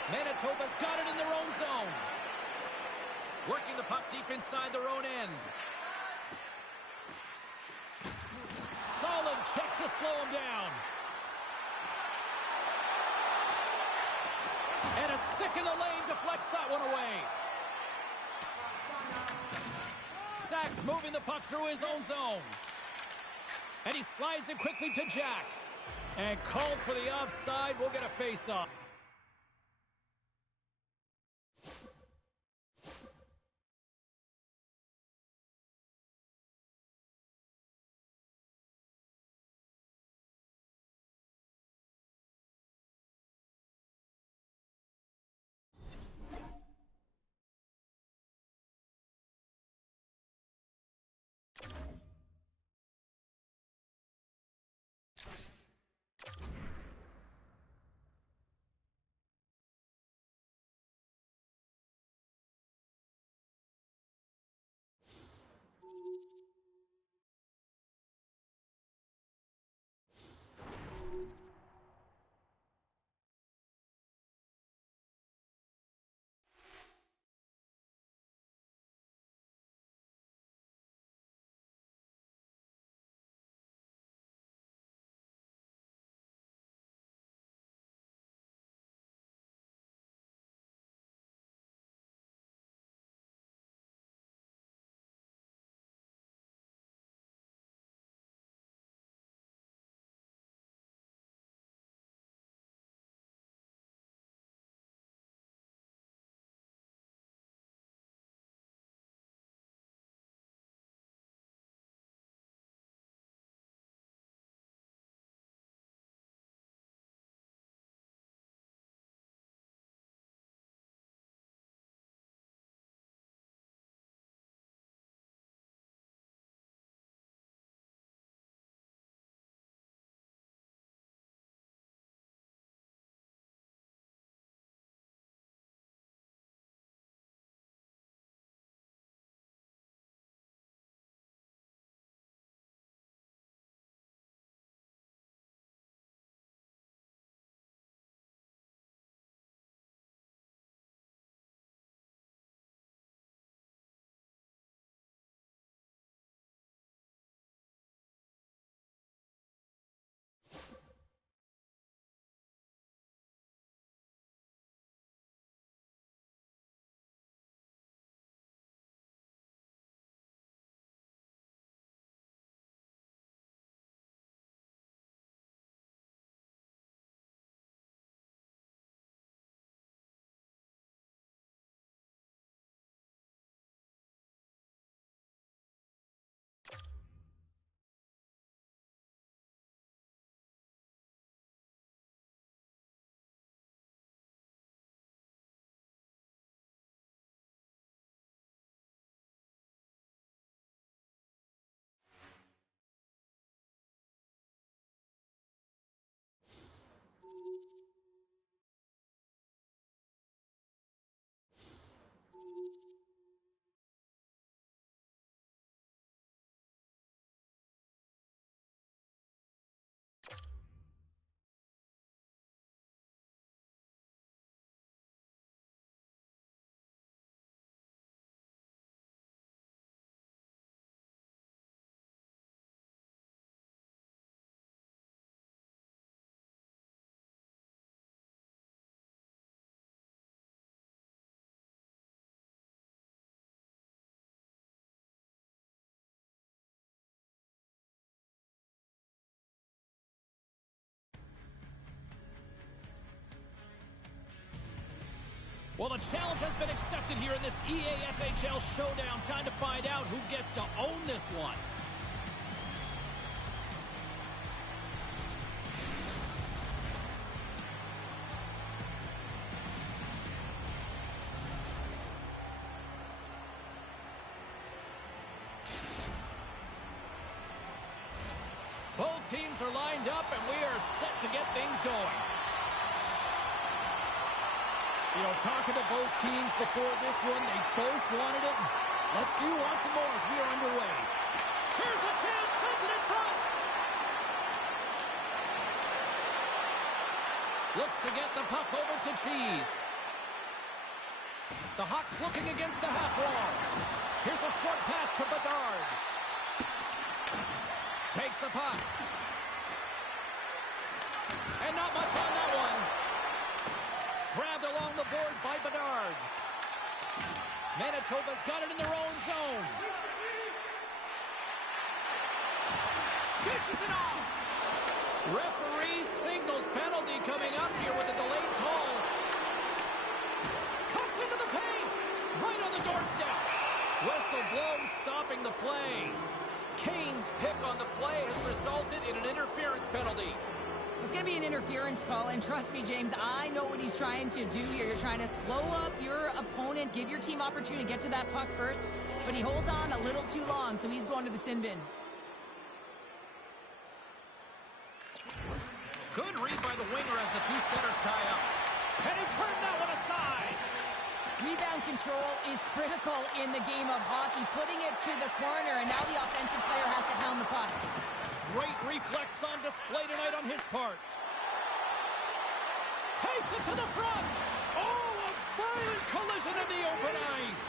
Manitoba's got it in their own zone. Working the puck deep inside their own end. Solid check to slow him down. And a stick in the lane deflects that one away. Sachs moving the puck through his own zone. And he slides it quickly to Jack. And called for the offside. We'll get a face-off. Well, the challenge has been accepted here in this IGHL showdown. Time to find out who gets to own this one. Both teams are lined up, and we are set to get things going. You know, talking to both teams before this one, they both wanted it. Let's see who wants it more as we are underway. Here's a chance, sends it in front. Looks to get the puck over to Cheese. The Hawks looking against the half wall. Here's a short pass to Bedard. Takes the puck. And not much on that one. Grabbed along the boards by Bedard. Manitoba's got it in their own zone. Dishes it off. Referee signals penalty coming up here with a delayed call. Cuts into the paint. Right on the doorstep. Whistle blown, stopping the play. Kane's pick on the play has resulted in an interference penalty. It's going to be an interference call, and trust me, James, I know what he's trying to do here. You're trying to slow up your opponent, give your team opportunity to get to that puck first, but he holds on a little too long, so he's going to the sin bin. Good read by the winger as the two centers tie up. And he turned that one aside. Rebound control is critical in the game of hockey, putting it to the corner, and now the offensive player has to pound the puck. Great reflex on display tonight on his part. Takes it to the front. Oh, a violent collision in the open ice.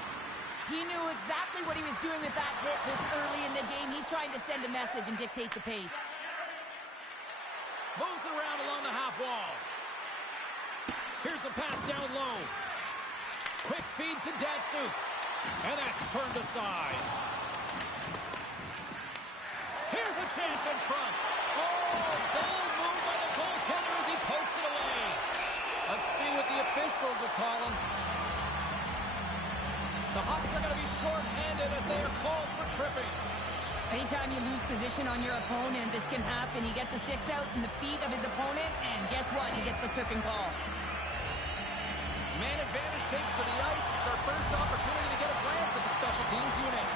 He knew exactly what he was doing with that hit this early in the game. He's trying to send a message and dictate the pace. Moves it around along the half wall. Here's a pass down low. Quick feed to Datsuk. And that's turned aside. Here's a chance in front. Oh, bold move by the goaltender as he pokes it away. Let's see what the officials are calling. The Hawks are going to be short-handed as they are called for tripping. Anytime you lose position on your opponent, this can happen. He gets the sticks out in the feet of his opponent, and guess what? He gets the tripping call. Man advantage takes to the ice. It's our first opportunity to get a glance at the special teams unit.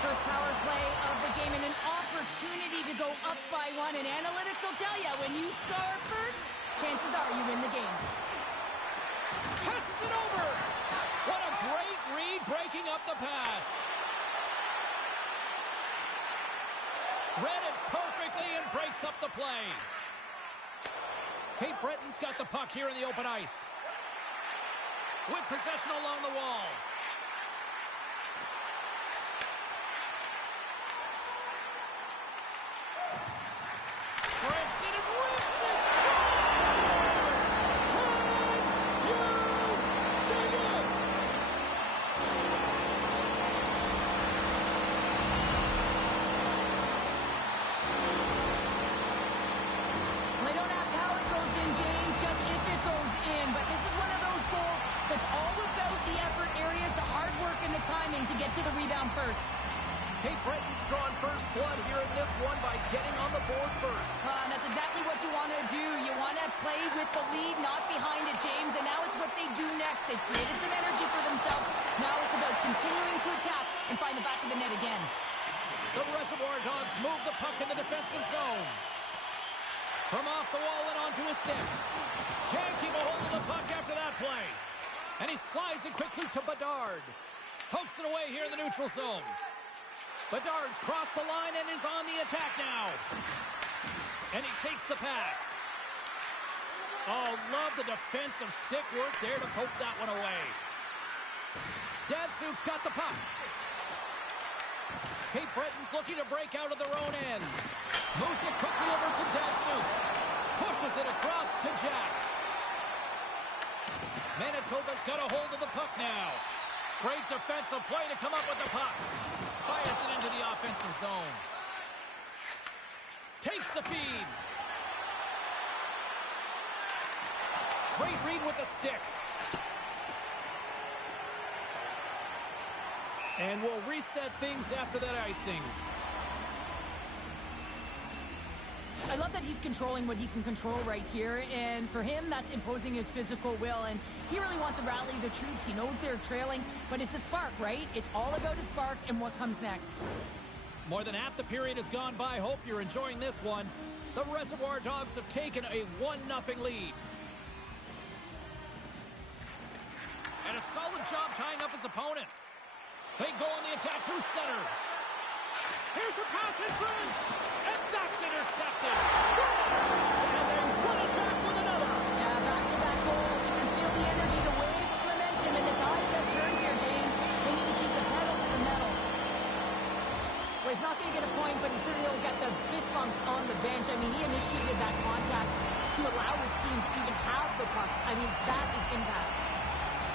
First power play of the game and an opportunity to go up by one. And analytics will tell you, when you score first, chances are you win the game. Passes it over. What a great read breaking up the pass. Read it perfectly and breaks up the play. Cape Breton's got the puck here in the open ice. With possession along the wall. Spreads it and rips it. Scores! Can you dig it? Well, they don't ask how it goes in, James, just if it goes in. But this is one of those goals that's all about the effort areas, the hard work, and the timing to get to the rebound first. Cape Breton's drawn first blood here in this one by getting on the board first. That's exactly what you want to do. You want to play with the lead, not behind it, James. And now it's what they do next. They've created some energy for themselves. Now it's about continuing to attack and find the back of the net again. The Reservoir Dogs move the puck in the defensive zone. From off the wall and onto his stick. Can't keep a hold of the puck after that play. And he slides it quickly to Bedard. Pokes it away here in the neutral zone. Bedard's crossed the line and is on the attack now. And he takes the pass. Oh, love the defensive stick work there to poke that one away. Datsuk's got the puck. Cape Breton's looking to break out of their own end. Moves it quickly over to Datsuk. Pushes it across to Jack. Manitoba's got a hold of the puck now. Great defensive play to come up with the puck. Fires it into the offensive zone. Takes the feed. Great read with the stick. And we'll reset things after that icing. I love that he's controlling what he can control right here, and for him, that's imposing his physical will, and he really wants to rally the troops. He knows they're trailing, but it's a spark, right? It's all about a spark and what comes next. More than half the period has gone by. Hope you're enjoying this one. The Reservoir Dogs have taken a 1-0 lead. And a solid job tying up his opponent. They go on the attack through center. Here's a pass in front, and that's intercepted. Scores! And they run it back with another. Yeah, back-to-back goals. You can feel the energy, the wave of momentum, and the tides have turned here, James. They need to keep the pedal to the metal. Well, he's not going to get a point, but he certainly will get the fist bumps on the bench. I mean, he initiated that contact to allow his team to even have the puck. I mean, that is impact.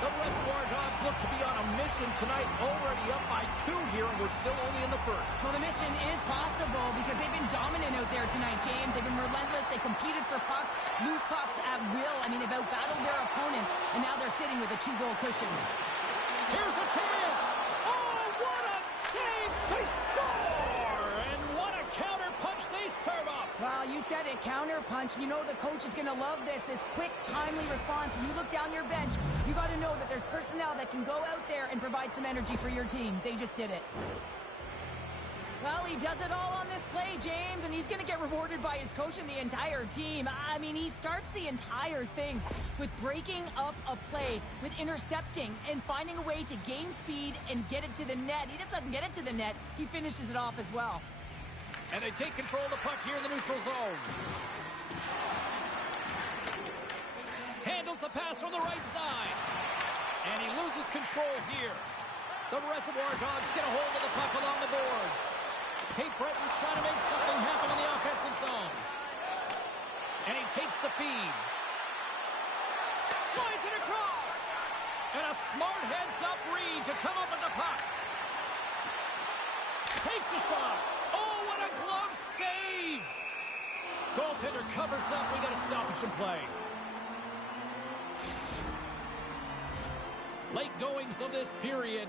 The Reservoir Dogs look to be on a mission tonight, already up by 2 here, and we're still only in the first. Well, the mission is possible because they've been dominant out there tonight, James. They've been relentless. They competed for pucks, lose pucks at will. I mean, they've outbattled their opponent, and now they're sitting with a 2-goal cushion. Here's a chance. Oh, what a save. They score. And what a counter punch they serve up. Well, you said it, counter punch. You know the coach is going to love this quick, timely response. When you look down your bench, you got to know that there's personnel that can go out there and provide some energy for your team. They just did it. Well, he does it all on this play, James, and he's going to get rewarded by his coach and the entire team. I mean, he starts the entire thing with breaking up a play, with intercepting, and finding a way to gain speed and get it to the net. He just doesn't get it to the net. He finishes it off as well. And they take control of the puck here in the neutral zone. Handles the pass from the right side. And he loses control here. The Reservoir Dogs get a hold of the puck along the boards. Kate Breton's trying to make something happen in the offensive zone. And he takes the feed. Slides it across. And a smart heads-up read to come up with the puck. Takes a shot. Oh, what a glove save! Goaltender covers up. We got a stoppage in play. Late goings of this period.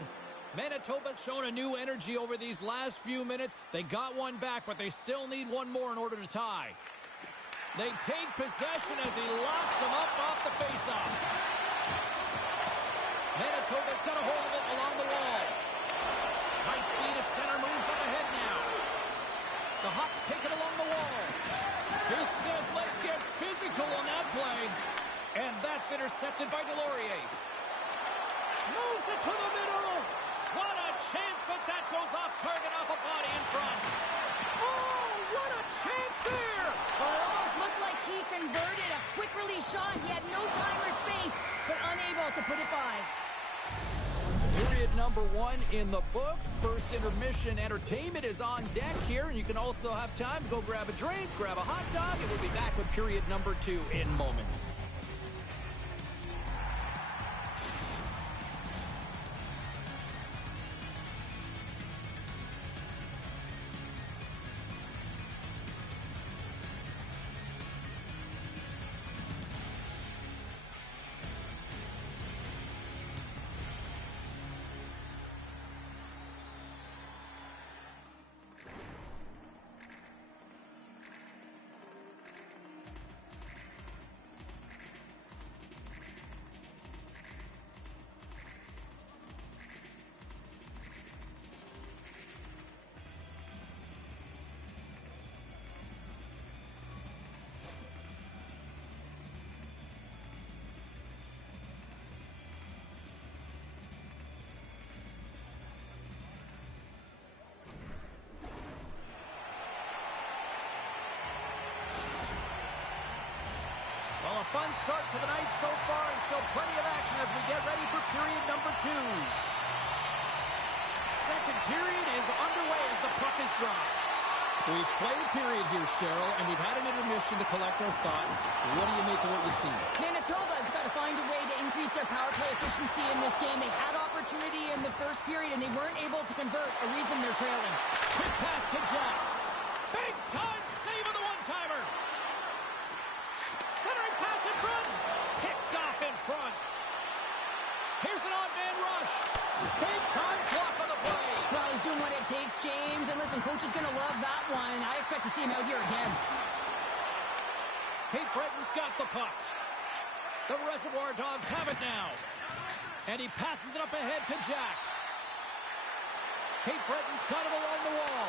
Manitoba's shown a new energy over these last few minutes. They got one back, but they still need one more in order to tie. They take possession as he locks them up off the faceoff. Manitoba's got a hold of it along the wall. High speed at center, moves up ahead now. The Hawks take it along the wall. He says, let's get physical on that play. And that's intercepted by Delorier. Moves it to the middle. What a chance, but that goes off target off a body in front. Oh, what a chance there. Well, it almost looked like he converted a quick release shot. He had no time or space, but unable to put it by. Period number 1 in the books. First intermission entertainment is on deck here, and you can also have time to go grab a drink, grab a hot dog, and we'll be back with period number 2 in moments. Fun start to the night so far, and still plenty of action as we get ready for period number 2. Second period is underway as the puck is dropped. We've played a period here, Cheryl, and we've had an intermission to collect our thoughts. What do you make of what you see? Manitoba's got to find a way to increase their power play efficiency in this game. They had opportunity in the first period, and they weren't able to convert, a reason they're trailing. Quick pass to Jack. Big time save of the one-timer. Centering pass in front. Picked off in front. Here's an odd man rush. Big time block on the play. Listen, coach is going to love that one. I expect to see him out here again. Cape Breton's got the puck. The Reservoir Dogs have it now. And he passes it up ahead to Jack. Cape Breton's got him along the wall.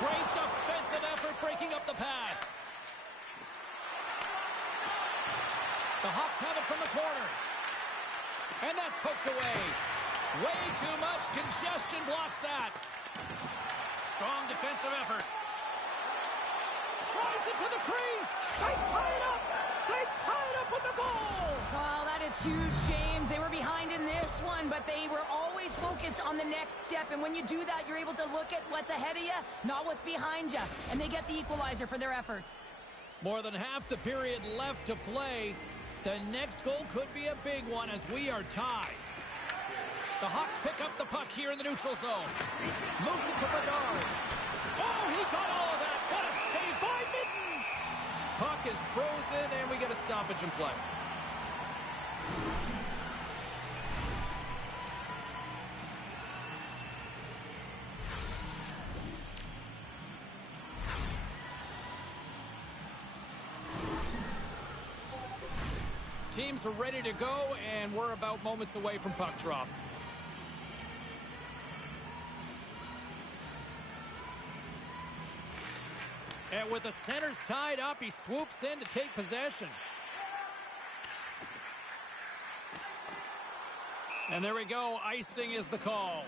Great defensive effort breaking up the pass. The Hawks have it from the corner. And that's poked away. Way too much congestion blocks that. Strong defensive effort. Drives it to the crease. They tie it up. They tie it up with the goal. Well, that is huge, James. They were behind in this one, but they were always focused on the next step. And when you do that, you're able to look at what's ahead of you, not what's behind you. And they get the equalizer for their efforts. More than half the period left to play. The next goal could be a big one as we are tied. The Hawks pick up the puck here in the neutral zone. Moves it to Bedard. Oh, he got all of that. What a save by Mittens. Puck is frozen, and we get a stoppage in play. Teams are ready to go, and we're about moments away from puck drop. And with the centers tied up, he swoops in to take possession. And there we go. Icing is the call.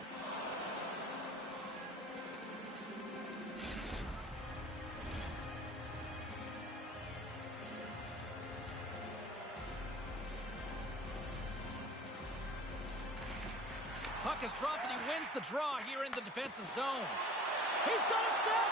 Puck is dropped, and he wins the draw here in the defensive zone. He's got a step.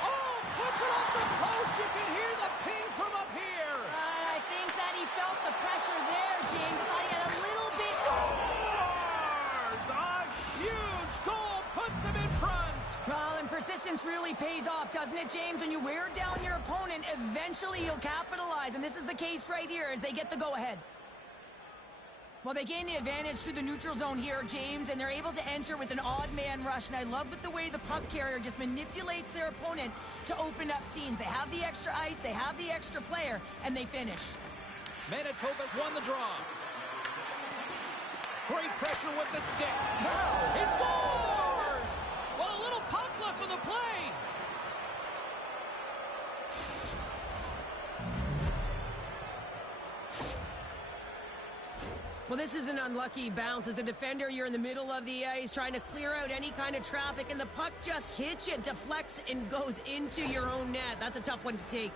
Oh, puts it off the post. You can hear the ping from up here. I think that he felt the pressure there, James. I thought he had a little bit. Scores! A huge goal puts him in front. Well, and persistence really pays off, doesn't it, James? When you wear down your opponent, eventually you'll capitalize. And this is the case right here as they get the go-ahead. Well, they gain the advantage through the neutral zone here, James, and they're able to enter with an odd man rush. And I love that the way the puck carrier just manipulates their opponent to open up seams. They have the extra ice, they have the extra player, and they finish. Manitoba's won the draw. Great pressure with the stick. Wow. He scores! Well, a little puck luck on the play. Well, this is an unlucky bounce. As a defender, you're in the middle of the ice trying to clear out any kind of traffic, and the puck just hits you, deflects, and goes into your own net. That's a tough one to take.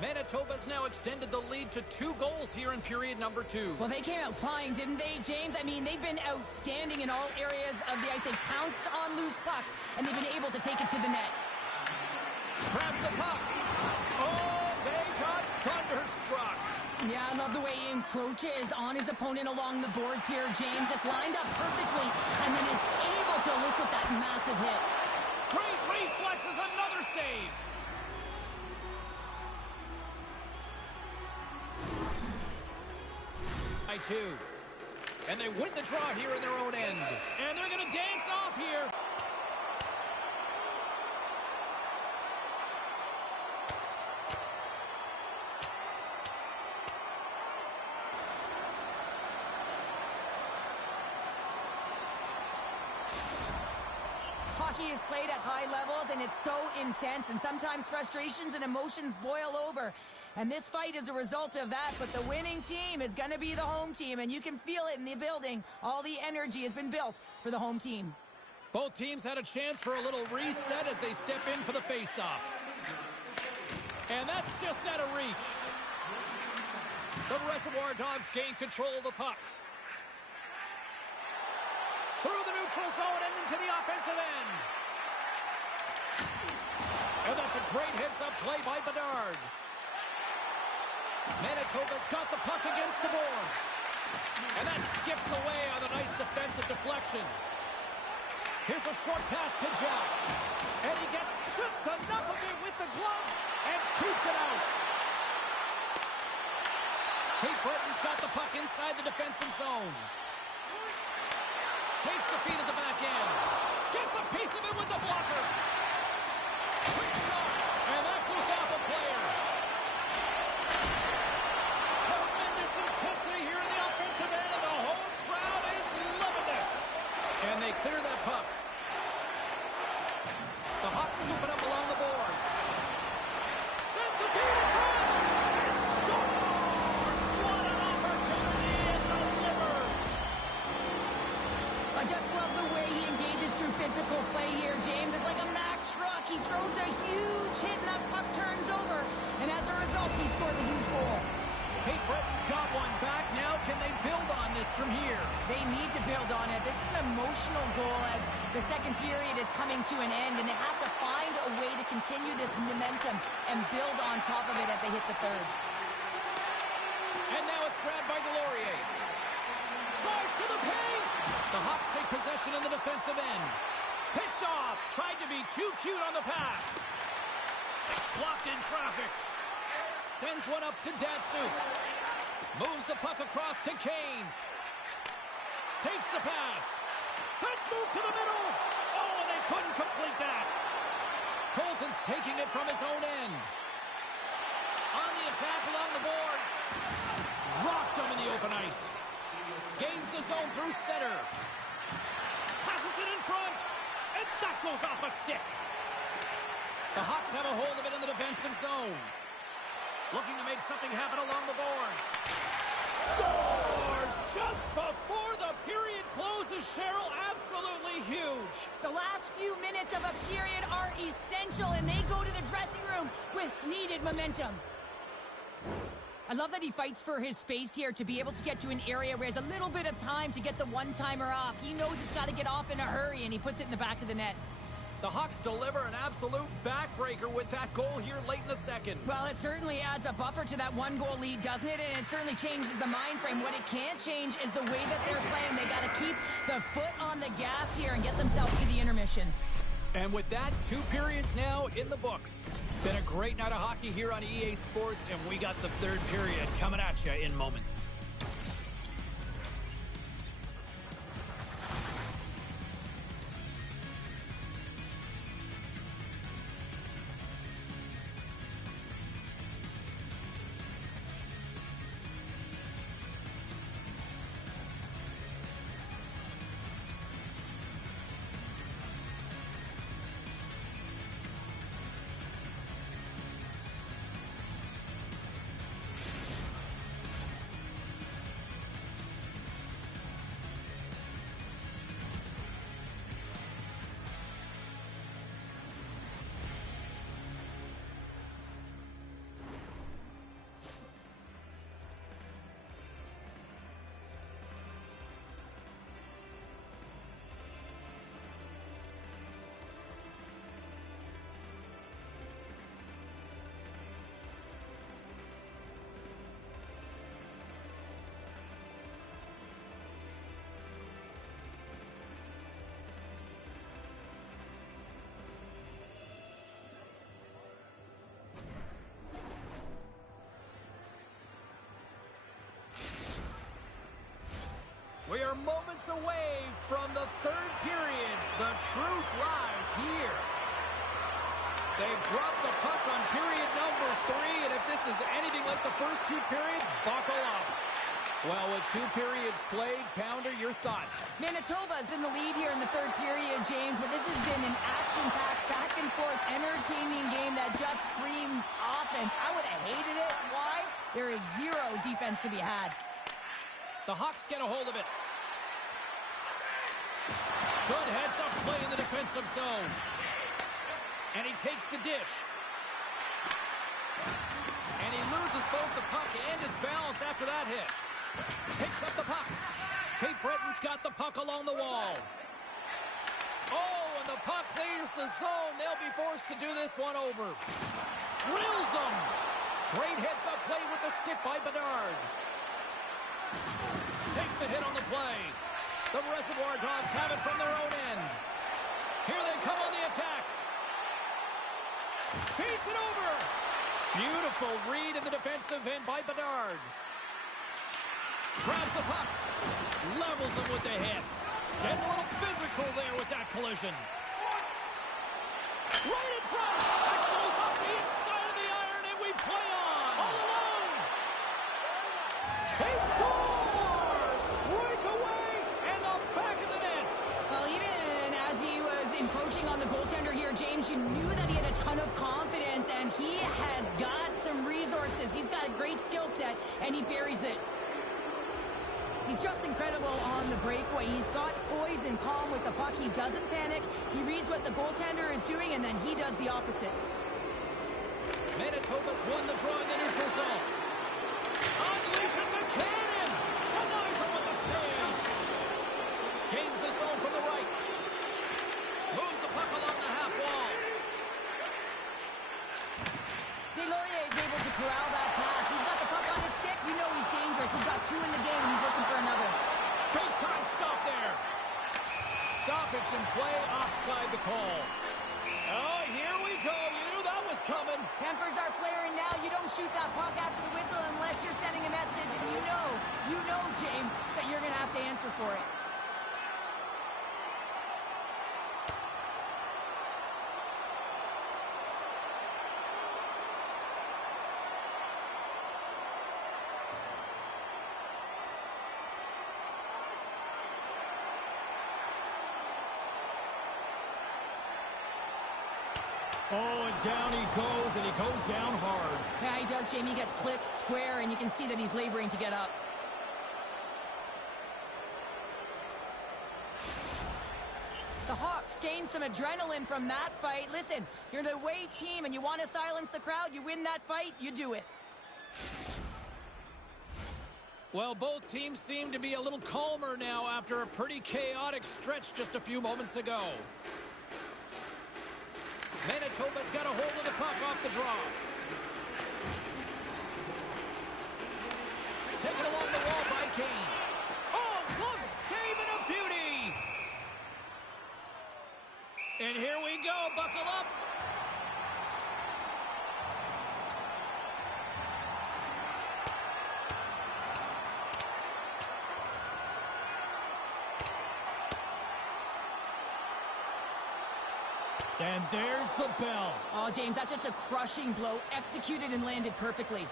Manitoba's now extended the lead to 2 goals here in period number 2. Well, they came out flying, didn't they, James? I mean, they've been outstanding in all areas of the ice. They've pounced on loose pucks, and they've been able to take it to the net. Grabs the puck. Oh, they got thunderstruck. Yeah, I love the way he encroaches on his opponent along the boards here, James. Just lined up perfectly, and then is able to elicit that massive hit. Great reflexes, another save. By 2. And they win the draw here in their own end. And they're going to dance off here. Hockey is played at high levels, and it's so intense, and sometimes frustrations and emotions boil over. And this fight is a result of that, but the winning team is going to be the home team, and you can feel it in the building. All the energy has been built for the home team. Both teams had a chance for a little reset as they step in for the face-off. And that's just out of reach. The Reservoir Dogs gain control of the puck. Through the neutral zone and into the offensive end. And that's a great heads-up play by Bedard. Manitoba's got the puck against the boards. And that skips away on a nice defensive deflection. Here's a short pass to Jack. And he gets just enough of it with the glove and keeps it out. Cape Breton's got the puck inside the defensive zone. Takes the feed at the back end. Gets a piece of it with the blocker. Quick shot. And that goes off a player. Tremendous intensity here in the offensive end, and the home crowd is loving this. And they clear that puck. The Hawks scoop it up along the boards. Sends the feed in front. And scores! What an opportunity and delivers. I just love the way he engages through physical play here, James. It's like a Mack truck. He throws a huge hit and that puck turns over. And as a result, he scores a huge goal. Cape Breton's got one back. Now can they build on this from here? They need to build on it. This is an emotional goal as the second period is coming to an end, and they have to find a way to continue this momentum and build on top of it as they hit the third. And now it's grabbed by Delorier. Drives to the paint. The Hawks take possession in the defensive end. Picked off. Tried to be too cute on the pass. Blocked in traffic. Sends one up to Datsuk. Moves the puck across to Kane. Takes the pass. Let's move to the middle. Oh, and they couldn't complete that. Colton's taking it from his own end. On the attack along the boards. Rocked him in the open ice. Gains the zone through center. Passes it in front. And that goes off a stick. The Hawks have a hold of it in the defensive zone. Looking to make something happen along the boards. Scores just before the period closes, Cheryl. Absolutely huge. The last few minutes of a period are essential, and they go to the dressing room with needed momentum. I love that he fights for his space here to be able to get to an area where he has a little bit of time to get the one-timer off. He knows it's got to get off in a hurry, and he puts it in the back of the net. The Hawks deliver an absolute backbreaker with that goal here late in the second. Well, it certainly adds a buffer to that one-goal lead, doesn't it? And it certainly changes the mind frame. What it can't change is the way that they're playing. They got to keep the foot on the gas here and get themselves to the intermission. And with that, 2 periods now in the books. Been a great night of hockey here on EA Sports, and we got the third period coming at you in moments. We are moments away from the third period. The truth lies here. They dropped the puck on period number 3, and if this is anything like the first 2 periods, buckle up. Well, with 2 periods played, Pounder, your thoughts? Manitoba's in the lead here in the third period, James, but this has been an action-packed, back-and-forth, entertaining game that just screams offense. I would have hated it. Why? There is zero defense to be had. The Hawks get a hold of it. Good heads-up play in the defensive zone. And he takes the dish. And he loses both the puck and his balance after that hit. Picks up the puck. Cape Breton's got the puck along the wall. Oh, and the puck clears the zone. They'll be forced to do this one over. Drills them. Great heads-up play with the stick by Bedard. Takes a hit on the play. The Reservoir Dogs have it from their own end. Here they come on the attack. Feeds it over. Beautiful read in the defensive end by Bedard. Grabs the puck. Levels him with the hit. Getting a little physical there with that collision. Right in front. encroaching on the goaltender here, James. You knew that he had a ton of confidence, and he has got some resources. He's got a great skill set, and he buries it. He's just incredible on the breakaway. He's got poise and calm with the puck. He doesn't panic. He reads what the goaltender is doing, and then he does the opposite. Manitoba's won the draw in the neutral zone. Unleashes a cannon! Denies him with a save! Gains the zone from the right. Moves the puck along the half wall. Deslauriers is able to corral that pass. He's got the puck on his stick. You know he's dangerous. He's got 2 in the game. He's looking for another. Big time stop there. Stoppage in play, offside the call. Oh, here we go. You knew that was coming. Tempers are flaring now. You don't shoot that puck after the whistle unless you're sending a message. And you know, James, that you're going to have to answer for it. Oh, and down he goes, and he goes down hard. Yeah, he does, Jamie. He gets clipped square, and you can see that he's laboring to get up. The Hawks gained some adrenaline from that fight. Listen, you're the away team, and you want to silence the crowd. You win that fight, you do it. Well, both teams seem to be a little calmer now after a pretty chaotic stretch just a few moments ago. Manitoba's got a hold of the puck off the draw. Taken along the wall by Kane. Oh, glove save and a beauty! And here we go, buckle up. And there's the bell. Oh, James, that's just a crushing blow, executed and landed perfectly.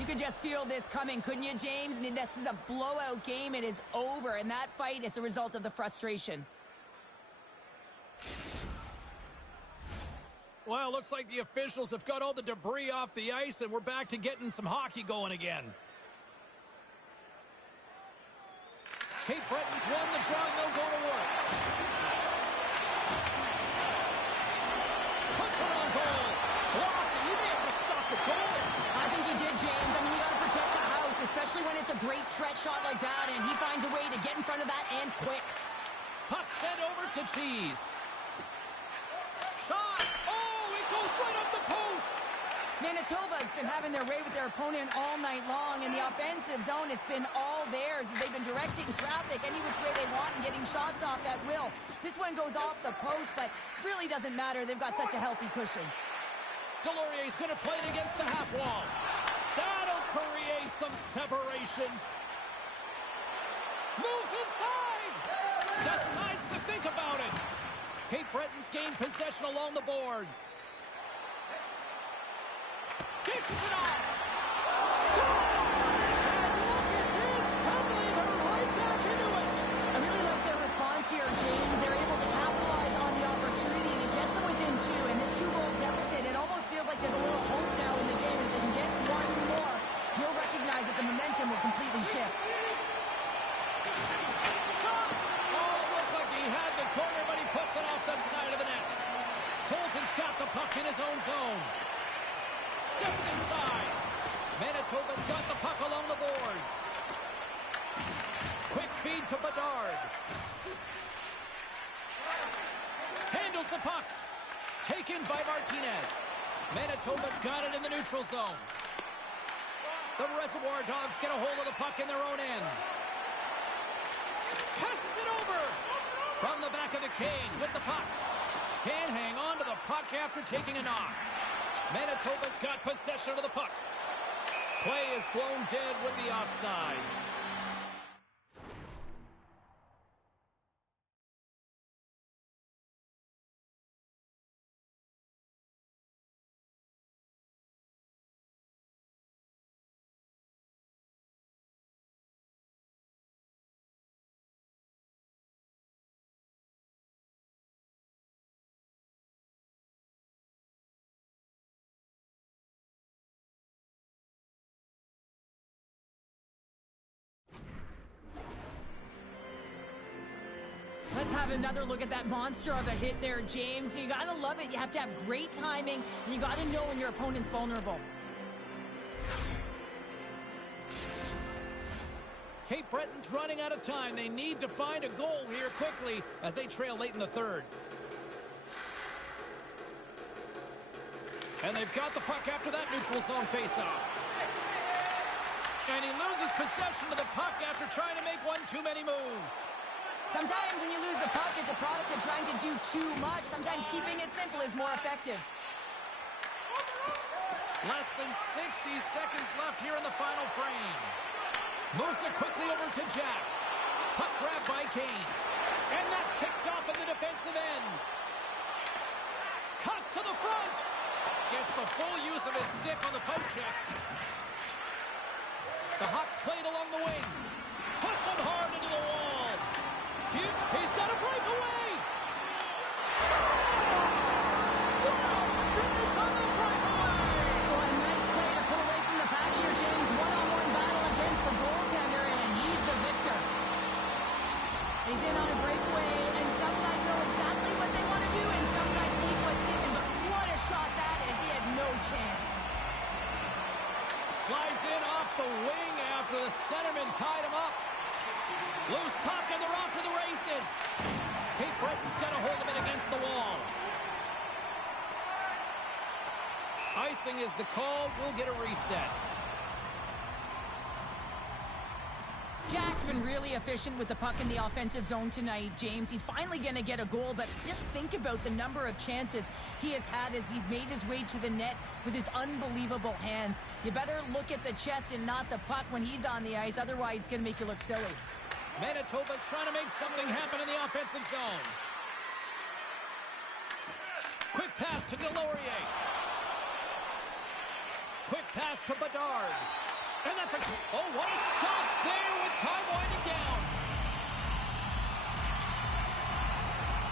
You could just feel this coming, couldn't you, James? I mean, this is a blowout game. It is over, and that fight, it's a result of the frustration. Well, looks like the officials have got all the debris off the ice, and we're back to getting some hockey going again. Cape Breton's won the draw, and they'll go to work. Puts it on goal. Blocked, and you may have to stop the goal. I think he did, James. I mean, you got to protect the house, especially when it's a great threat shot like that, and he finds a way to get in front of that and quick. Puck sent over to Cheese. Shot. Oh, it goes right up the post. Manitoba's been having their way with their opponent all night long. In the offensive zone, it's been all theirs. They've been directing traffic any which way they want and getting shots off at will. This one goes off the post, but really doesn't matter. They've got such a healthy cushion. Deslauriers's going to play it against the half wall. That'll create some separation. Moves inside. Decides to think about it. Cape Breton's gained possession along the boards. Dishes it off. Scores! And look at this. Suddenly they're right back into it. I really like their response here, James. They're able to capitalize on the opportunity and it gets them within 2. And this 2-goal deficit, it almost feels like there's a little hope now in the game. If they can get one more, you'll recognize that the momentum will completely shift. Shot! Oh, it looked like he had the corner, but he puts it off the side of the net. Colton's got the puck in his own zone. Steps inside. Manitoba's got the puck along the boards. Quick feed to Bedard. Handles the puck. Taken by Martinez. Manitoba's got it in the neutral zone. The Reservoir Dogs get a hold of the puck in their own end. Passes it over. From the back of the cage with the puck. Can't hang on to the puck after taking a knock. Manitoba's got possession of the puck. Play is blown dead with the offside. have another look at that monster of a hit there, James. You got to love it. You have to have great timing, and you got to know when your opponent's vulnerable. Cape Breton's running out of time. They need to find a goal here quickly as they trail late in the third. And they've got the puck after that neutral zone faceoff. And he loses possession of the puck after trying to make one too many moves. Sometimes when you lose the puck, it's a product of trying to do too much. Sometimes keeping it simple is more effective. Less than 60 seconds left here in the final frame. Moves it quickly over to Jack. Puck grab by Kane. And that's picked up in the defensive end. Cuts to the front. Gets the full use of his stick on the poke check. The Hawks played along the wing. Puts him hard into the wall. He's got a breakaway. Finish on the breakaway. Well, a nice play to pull away from the pack here, James. One-on-one battle against the goaltender, and he's the victor. He's in on a breakaway, and some guys know exactly what they want to do, and some guys take what's given. But what a shot that is. He had no chance. Slides in off the wing after the centerman tied him up. Loose puck, and they're off to the races. Cape Breton's got a hold of it against the wall. Icing is the call. We'll get a reset. Jack's been really efficient with the puck in the offensive zone tonight, James. He's finally going to get a goal, but just think about the number of chances he has had as he's made his way to the net with his unbelievable hands. You better look at the chest and not the puck when he's on the ice, otherwise it's going to make you look silly. Manitoba's trying to make something happen in the offensive zone. Quick pass to Delorier. Quick pass to Bedard. And that's oh, what a stop there with time winding down.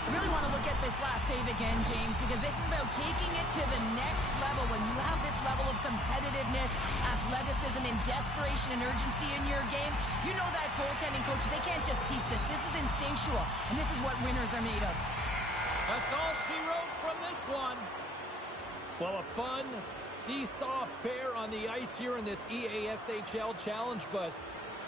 I really want to look at this last save again, James, because this is about taking it to the next level. When you have this level of competitiveness, athleticism, and desperation and urgency in your game, you know that goaltending coach, they can't just teach this. This is instinctual, and this is what winners are made of. That's all she wrote from this one. Well, a fun seesaw fair on the ice here in this IGHL challenge, but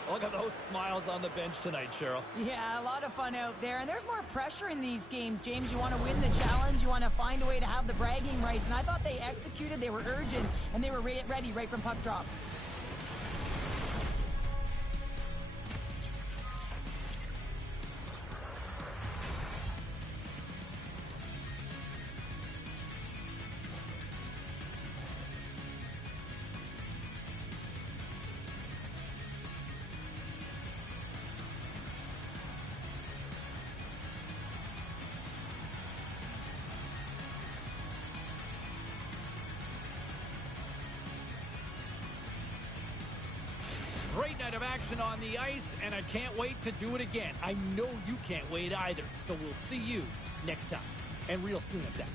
look at those smiles on the bench tonight, Cheryl. Yeah, a lot of fun out there, and there's more pressure in these games, James. You want to win the challenge, you want to find a way to have the bragging rights, and I thought they executed, they were urgent, and they were ready right from puck drop. Great night of action on the ice, and I can't wait to do it again. I know you can't wait either, so we'll see you next time, and real soon at that.